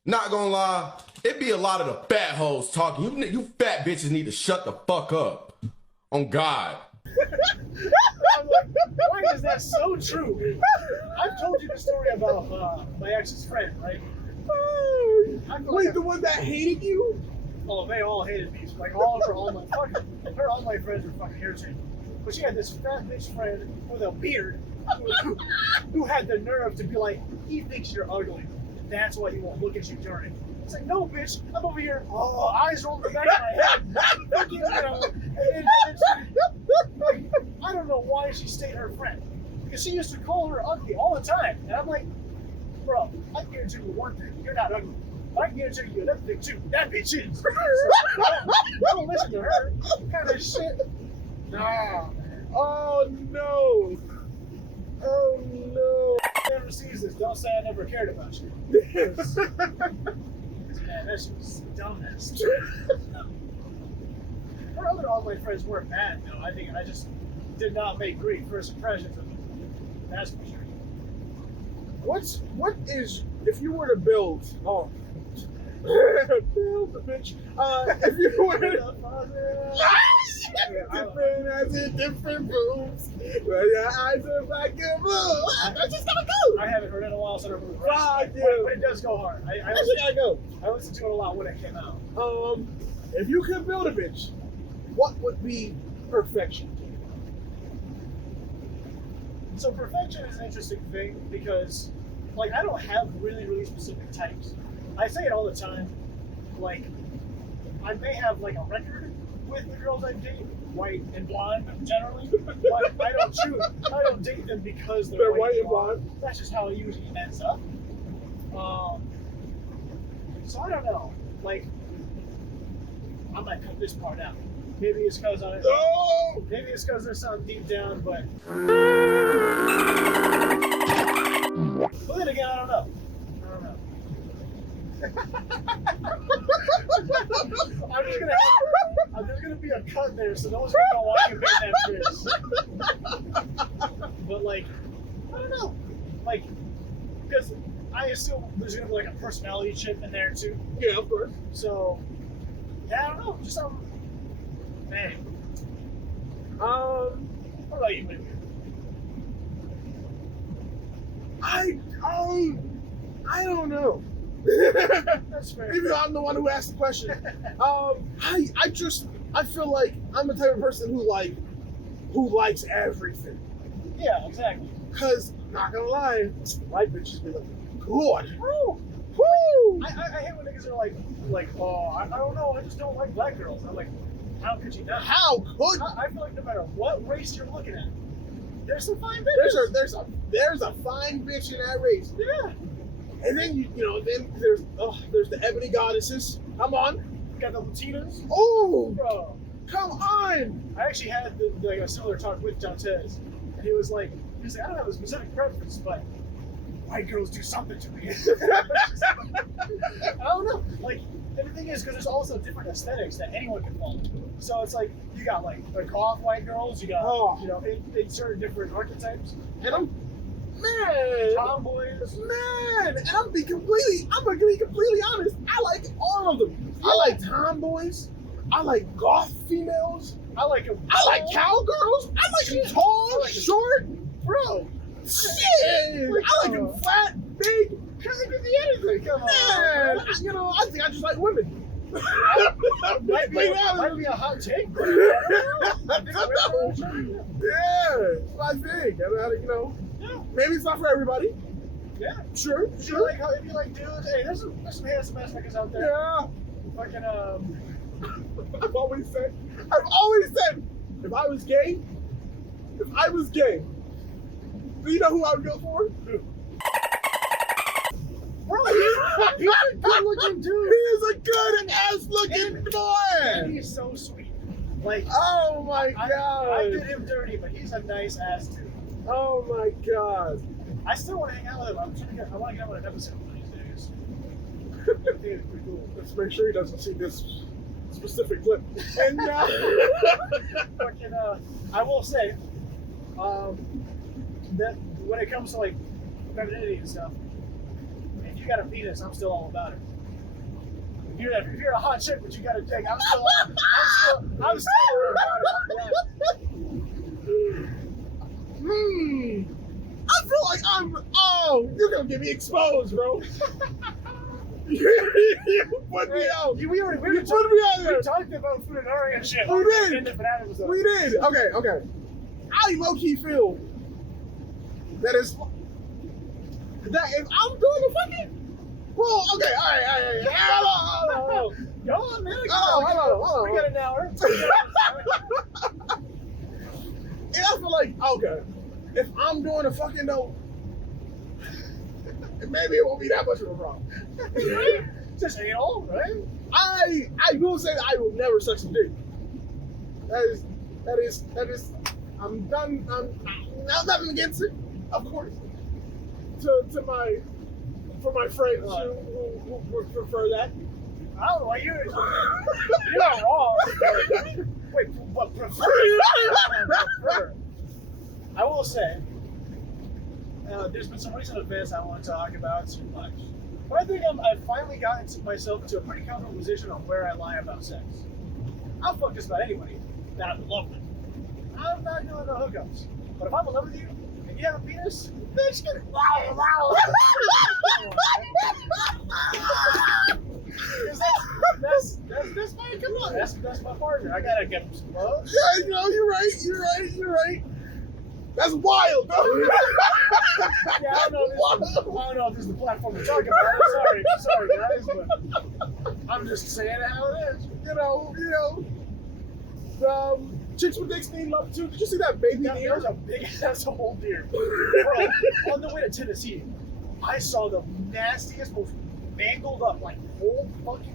not gonna lie, it be a lot of the fat hoes talking. You fat bitches need to shut the fuck up. On God. I'm like, why is that so true? I've told you the story about my ex's friend, right? Wait, the one that hated you? Oh, they all hated me. Like all my friends were fucking irritating. But she had this fat bitch friend with a beard who had the nerve to be like, he thinks you're ugly. That's why he won't look at you during. It's like, no, bitch, I'm over here, eyes rolled in the back of my head. Fucking, and she, I don't know why she stayed her friend. Because she used to call her ugly all the time. And I'm like, bro, I guarantee you one thing, you're not ugly. I can guarantee you that bitch too. That bitch is. So, don't listen to her. What kind of shit? Nah, man. Oh no. Oh no. Never sees this. Don't say I never cared about you. Man, that shit was the dumbest. Her other online friends weren't bad, though. I think I just did not make great first impressions of them. That's for sure. What is, if you were to build, build the bitch. If you were to, different eyes in different rooms, where your eyes are like a moon. I just gotta go. I haven't heard it in a while, so I don't remember. But it does go hard. I just gotta go. listened to it a lot when it came out. If you could build a bitch, what would be perfection? So perfection is an interesting thing because, like, I don't have really, really specific types. I say it all the time. Like, I may have like a record with the girls I date, white and blonde generally, but I don't date them because they're white and blonde. That's just how it usually ends up. So I don't know. Like, I might cut this part out. Maybe it's because maybe it's because there's something deep down, but then again, I don't know. There's gonna be a cut there, so no one's gonna know why you made that face. But like, I don't know. Like, because I assume there's gonna be like a personality chip in there too. Yeah, of course. So, yeah, I don't know. Just something. Man. What about you, baby? I don't know. That's fair. Even though I'm the one who asked the question. I feel like I'm the type of person who likes everything. Yeah, exactly. Cause not gonna lie, white bitches be like, good. Woo! Woo! I hate when niggas are like, oh, I don't know, I just don't like black girls. I'm like, how could you not? How could? I feel like no matter what race you're looking at, there's some fine bitches. There's a fine bitch in that race. Yeah. And then then there's the ebony goddesses. Come on. You got the Latinas. Oh, Bro. come on. I actually had a similar talk with Jontez, and he was like, I don't have a specific preference, but white girls do something to me. I don't know. Like, and the thing is, because there's also different aesthetics that anyone can follow. So it's like, you got like goth white girls, you got, in certain different archetypes. And I'm tomboys. Man, and I'm gonna be completely honest. I like all of them. Yeah. I like tomboys. I like goth females. I like cowgirls. I like them tall, short, bro. Shit. I like them fat, big. Cause it could be anything. Come on, man. I think I just like women. might be a hot take. Yeah, I think. Maybe it's not for everybody. Yeah, sure. If you like dudes, hey, there's some handsome ass niggas out there. Yeah. Fucking I've always said, if I was gay, do you know who I would go for? Bro, he's a good looking dude. He is a good ass looking boy. And he's so sweet. Like, oh my god. I did him dirty, but he's a nice ass dude. Oh my god. I still want to hang out with him. I want to get him on an episode one of these days. I think it'd be pretty cool. Let's make sure he doesn't see this specific clip. And fucking, I will say, that when it comes to like femininity and stuff, if you got a penis, I'm still all about it. If you're a hot chick, but you got a dick, I'm still all about it. I feel like you're gonna get me exposed, bro. You put me out. We put me out there. We talked about Funari and shit. We did. Okay. I low-key feel that if I'm doing the fucking, well, okay, all right. Hello. Go on, man. Hello. We got an hour. And I feel like, okay, if I'm doing a fucking maybe it won't be that much of a problem. Just anal, right? I will say that I will never suck some dick. That is. I'm done. I'm nothing against it, of course. For my friends who would prefer that. I don't know why you're not wrong. Wait, what prefer? I will say, there's been some recent events I want to talk about too much. But I think I've finally gotten myself into a pretty comfortable position on where I lie about sex. I'll fuck just about anybody that I'm in love with. I'm not doing no hookups. But if I'm in love with you and you have a penis, bitch, get it. Wow. That's man, come on. That's my partner. I gotta give him some love. Yeah, you're right. That's wild, though. Yeah, I don't know if this is the platform to talk about it. Sorry, guys, but I'm just saying it how it is. You know. Chicks with dicks need love too. Did you see that baby deer? There was a big asshole deer. Bro, on the way to Tennessee, I saw the nastiest, most mangled up, like old fucking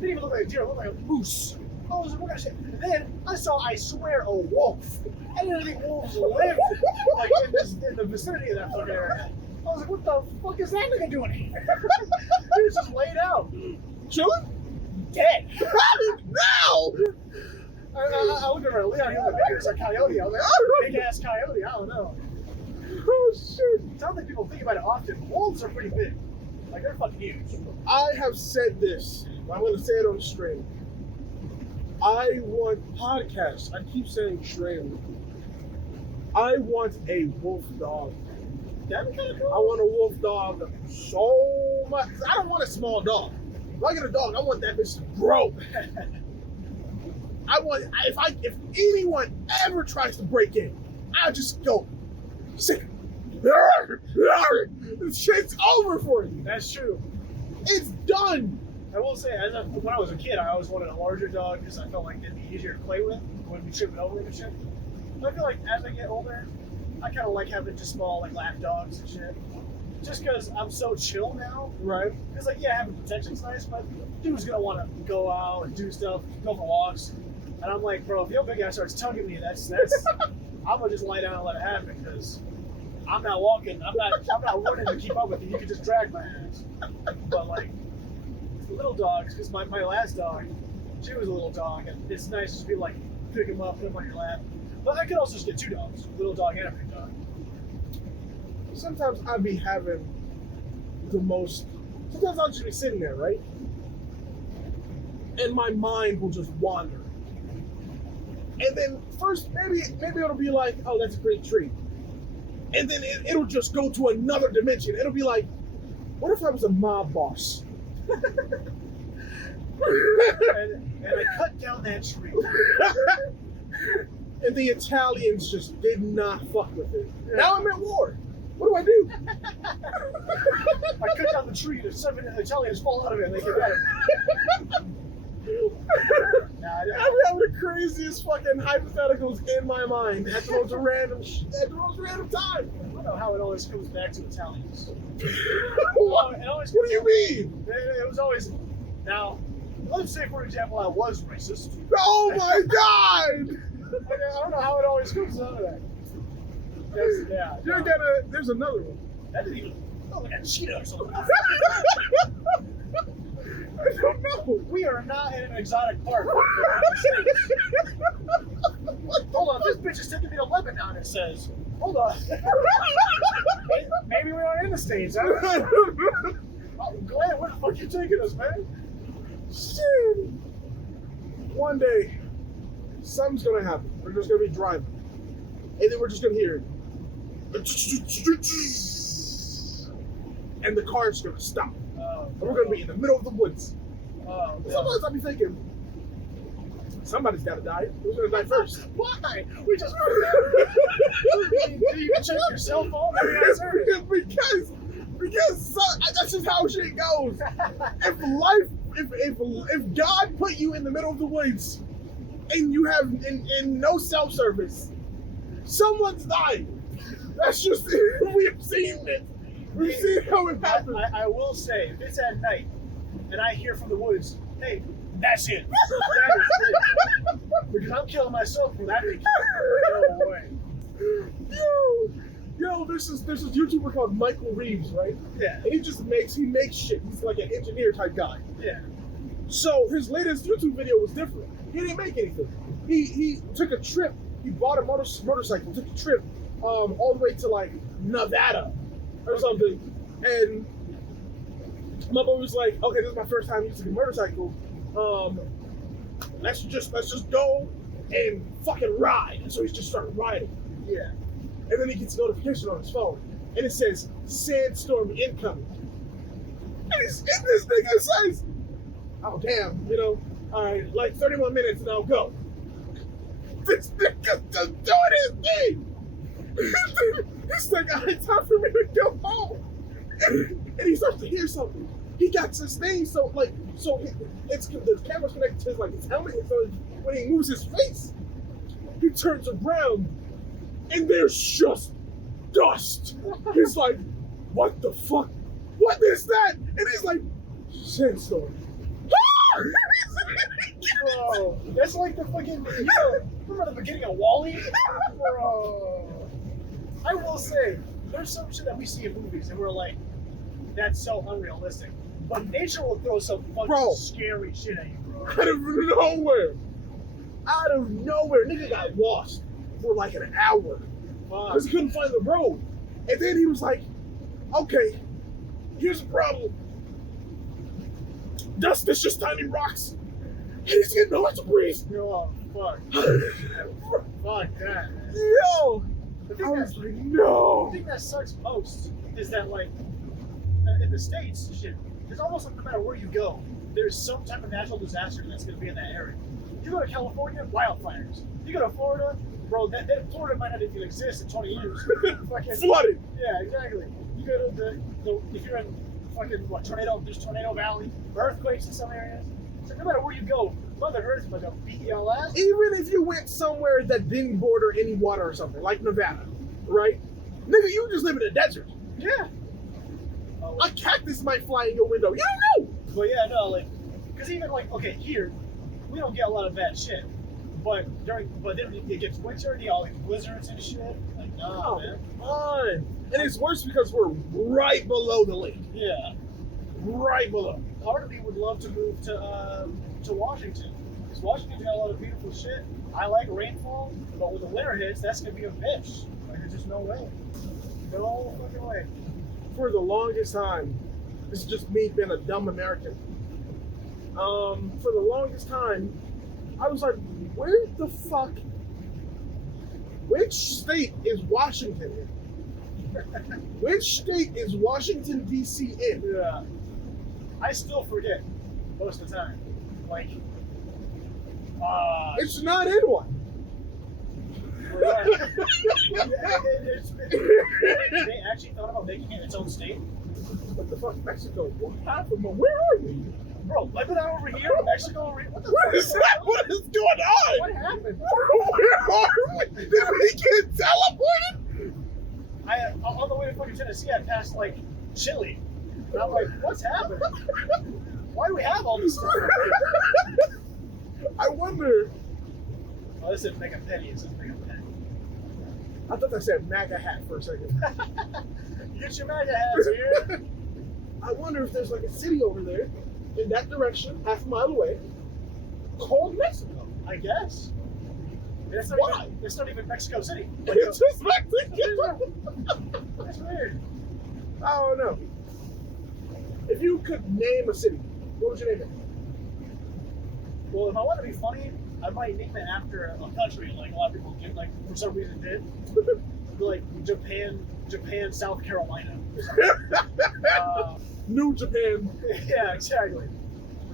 didn't even look like a deer, it looked like a moose. I was like, what kind of shit? And then I saw, I swear, a wolf. I didn't think wolves lived in the vicinity of that fucking area. I was like, what the fuck is that nigga doing here? He was just laid out. Chilling? Dead. Now! I looked over at Leon, he was like, maybe it's a coyote. I was like, oh, big ass coyote, I don't know. Oh shit. I don't think people think about it often. Wolves are pretty big. Like, they're fucking huge. I have said this. I'm going to say it on the stream. I want podcasts. I keep saying stream. I want a wolf dog. That'd be kind of cool. I want a wolf dog so much. I don't want a small dog. If I get a dog, I want that bitch to grow. If anyone ever tries to break in, I'll just go sick. This shit's over for you. That's true. It's done. I will say, when I was a kid, I always wanted a larger dog because I felt like it'd be easier to play with. I wouldn't be tripping over and shit. But I feel like as I get older, I kind of like having just small, like, lap dogs and shit. Just because I'm so chill now. Right. Because, like, yeah, having protection's nice, but dude's going to want to go out and do stuff, go for walks. And I'm like, bro, if your big guy starts tugging me, that's I'm going to just lie down and let it happen because I'm not walking. I'm not running to keep up with you. You can just drag my ass. But, like, little dogs, because my last dog, she was a little dog, and it's nice to be like, pick him up, put him on your lap. But I could also just get two dogs, a little dog and a big dog. Sometimes I'll be having sometimes I'll just be sitting there, right? And my mind will just wander. And then first, maybe it'll be like, oh, that's a great treat. And then it'll just go to another dimension. It'll be like, what if I was a mob boss? and I cut down that tree. And the Italians just did not fuck with it. Yeah. Now I'm at war. What do? I cut down the tree and 7 Italians fall out of it and they get at it. I'm having the craziest fucking hypotheticals in my mind at the most random time. I don't know how it always comes back to Italians. What do you mean? It was always. Now, let's say, for example, I was racist. Oh my god! I don't know how it always comes out of that. Yeah. There's another one. That didn't even. Oh, like a cheetah or something. I don't know. We are not in an exotic park. Hold on, this bitch is taking me to Lebanon, it says. Hold on. Maybe we aren't in the States, huh? Oh, Glenn, where the fuck you taking us, man? Shit. One day, something's gonna happen. We're just gonna be driving. And then we're just gonna hear and the car's gonna stop. And we're gonna be in the middle of the woods. Sometimes I'll be thinking, somebody's gotta die. Who's gonna die first? Why? We just did you even check your cell phone? Because that's just how shit goes. If God put you in the middle of the woods and you have and no cell service, someone's dying. That's just it. We've seen it. We've seen how it happens. I will say, if it's at night and I hear from the woods, hey, that's it. That is it. Because I'm killing myself for that. No way. Yo, there's this YouTuber called Michael Reeves, right? Yeah. And he makes shit. He's like an engineer type guy. Yeah. So his latest YouTube video was different. He didn't make anything. He took a trip. He bought a motorcycle, took a trip all the way to like Nevada or something. And my boy was like, okay, this is my first time using a motorcycle. Let's just go and fucking ride. And so he just started riding. Yeah. And then he gets a notification on his phone, and it says sandstorm incoming. And this nigga says, oh damn, all right, like 31 minutes and I'll go. This nigga just doing his thing. He's like, all right, time for me to go home. And he starts to hear something. He got sustained, so the camera's connected to his helmet, and so when he moves his face, he turns around, and there's just dust. He's like, what the fuck? What is that? And he's like, sandstorm. Bro, that's like the fucking, remember the beginning of WALL-E? Bro. I will say, there's some shit that we see in movies and we're like, that's so unrealistic. But nature will throw some fucking scary shit at you, bro. Out of nowhere, nigga got lost for like an hour because he couldn't find the road. And then he was like, okay, here's the problem. Dust is just tiny rocks. And he's getting nowhere to breathe. Oh, fuck. Fuck that. Yo! I was like, no! The thing that sucks most is that, like, in the States, shit, it's almost like no matter where you go, there's some type of natural disaster that's going to be in that area. You go to California, wildfires. You go to Florida, bro, Florida might not even exist in 20 years. Flooded. Yeah, exactly. You go to if you're in fucking, there's Tornado Valley, earthquakes in some areas. So no matter where you go, Mother Earth is like a beat your ass. Even if you went somewhere that didn't border any water or something, like Nevada, right? Nigga, you just live in a desert. Yeah. A cactus might fly in your window. You don't know. But yeah, no, like, because even like, okay, here, we don't get a lot of bad shit. But then it gets winter and you get all these blizzards and shit. Like, nah, man. On. And it's worse because we're right below the lake. Yeah. Right below. Part of me would love to move to Washington. Because Washington's got a lot of beautiful shit. I like rainfall, but when the winter hits, that's gonna be a bitch. Like, there's just no way. No fucking way. For the longest time, this is just me being a dumb American. For the longest time, I was like, where the fuck? Which state is Washington in? Which state is Washington, D.C. in? Yeah. I still forget most of the time. Like, it's not in one. They actually thought about making it its own state. What the fuck, Mexico? What happened? Where are we? Bro, living out over here in Mexico. What is that? What is going on? What happened? Where are we? Did we get teleported? On the way to fucking Tennessee, I passed like Chile. And I'm like, what's happening? Why do we have all this stuff? I wonder. Oh, this is Mega Penny. This is Mega Penny. I thought that said MAGA hat for a second. You get your MAGA hats here. I wonder if there's like a city over there in that direction, half a mile away, called Mexico. I guess. It's not Why? It's not even Mexico City. It's just Mexico. That's weird. I don't know. If you could name a city, what would you name it? Well, if I want to be funny, I might name it after a country, like a lot of people do, like for some reason did. Like Japan, South Carolina. New Japan. Yeah, exactly.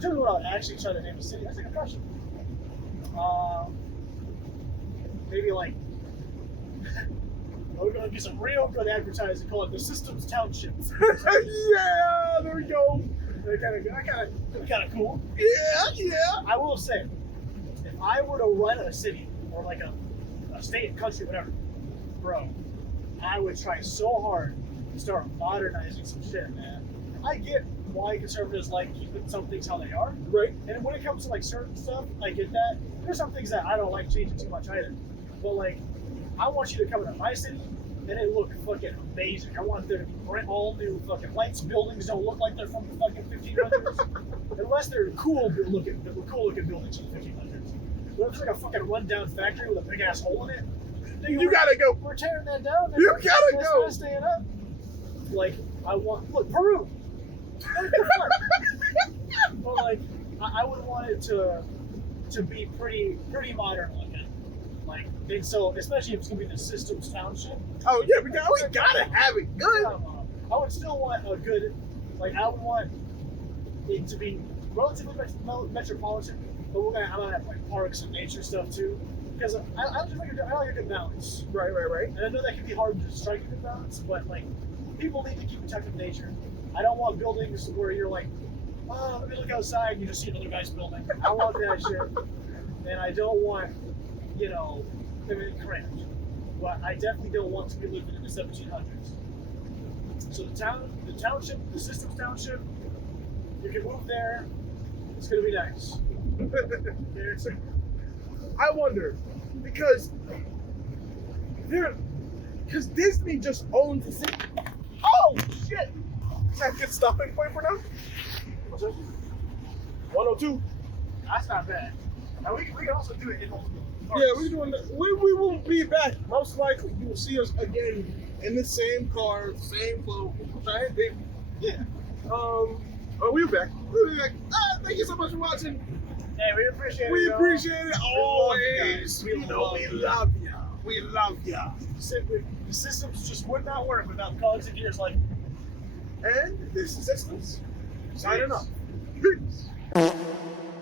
Tell me what I would actually try to name a city. That's a good question. Maybe like we're gonna get some real good advertising. Call it the Systems Township. Yeah, there we go. They're kind of cool. Yeah. I will say, if I were to run a city or like a state, country, whatever, bro, I would try so hard to start modernizing some shit, man. I get why conservatives like keeping some things how they are. Right. And when it comes to like certain stuff, I get that. There's some things that I don't like changing too much either. But like, I want you to come into my city and it look fucking amazing. I want there to be all new fucking lights. Buildings don't look like they're from the fucking 1500s, unless they're cool looking buildings from the 1500s. But if it's like a fucking rundown factory with a big ass hole in it, You gotta go. We're tearing that down. You gotta go. We're staying up. Like I want look Peru. But like I would want it to be pretty modern looking. Like and so especially if it's gonna be the Systems Township. Oh yeah, we gotta have it good. I would still want a good like I would want it to be relatively metropolitan, but I'm gonna have like parks and nature stuff too. Because I just like a good balance. Right. And I know that can be hard to strike a good balance, but like people need to keep protecting nature. I don't want buildings where you're like, oh, let me look outside and you just see another guy's building. I want that shit. And I don't want, living cramped. But I definitely don't want to be living in the 1700s. So the township, the Systems Township, you can move there. It's gonna be nice. I wonder because Disney just owns the city. Oh shit! Is that a good stopping point for now? 102. That's not bad. Now we can also do it in multiple parts. Yeah, we're doing that. We will be back. Most likely, you will see us again in the same car, same clothes, right? Yeah. We're back. We'll be back. Thank you so much for watching. Hey, we appreciate it. We bro. appreciate it always. We love you. We love ya. The systems just would not work without Cogs and Gears like. And this is Systems signing off. Peace.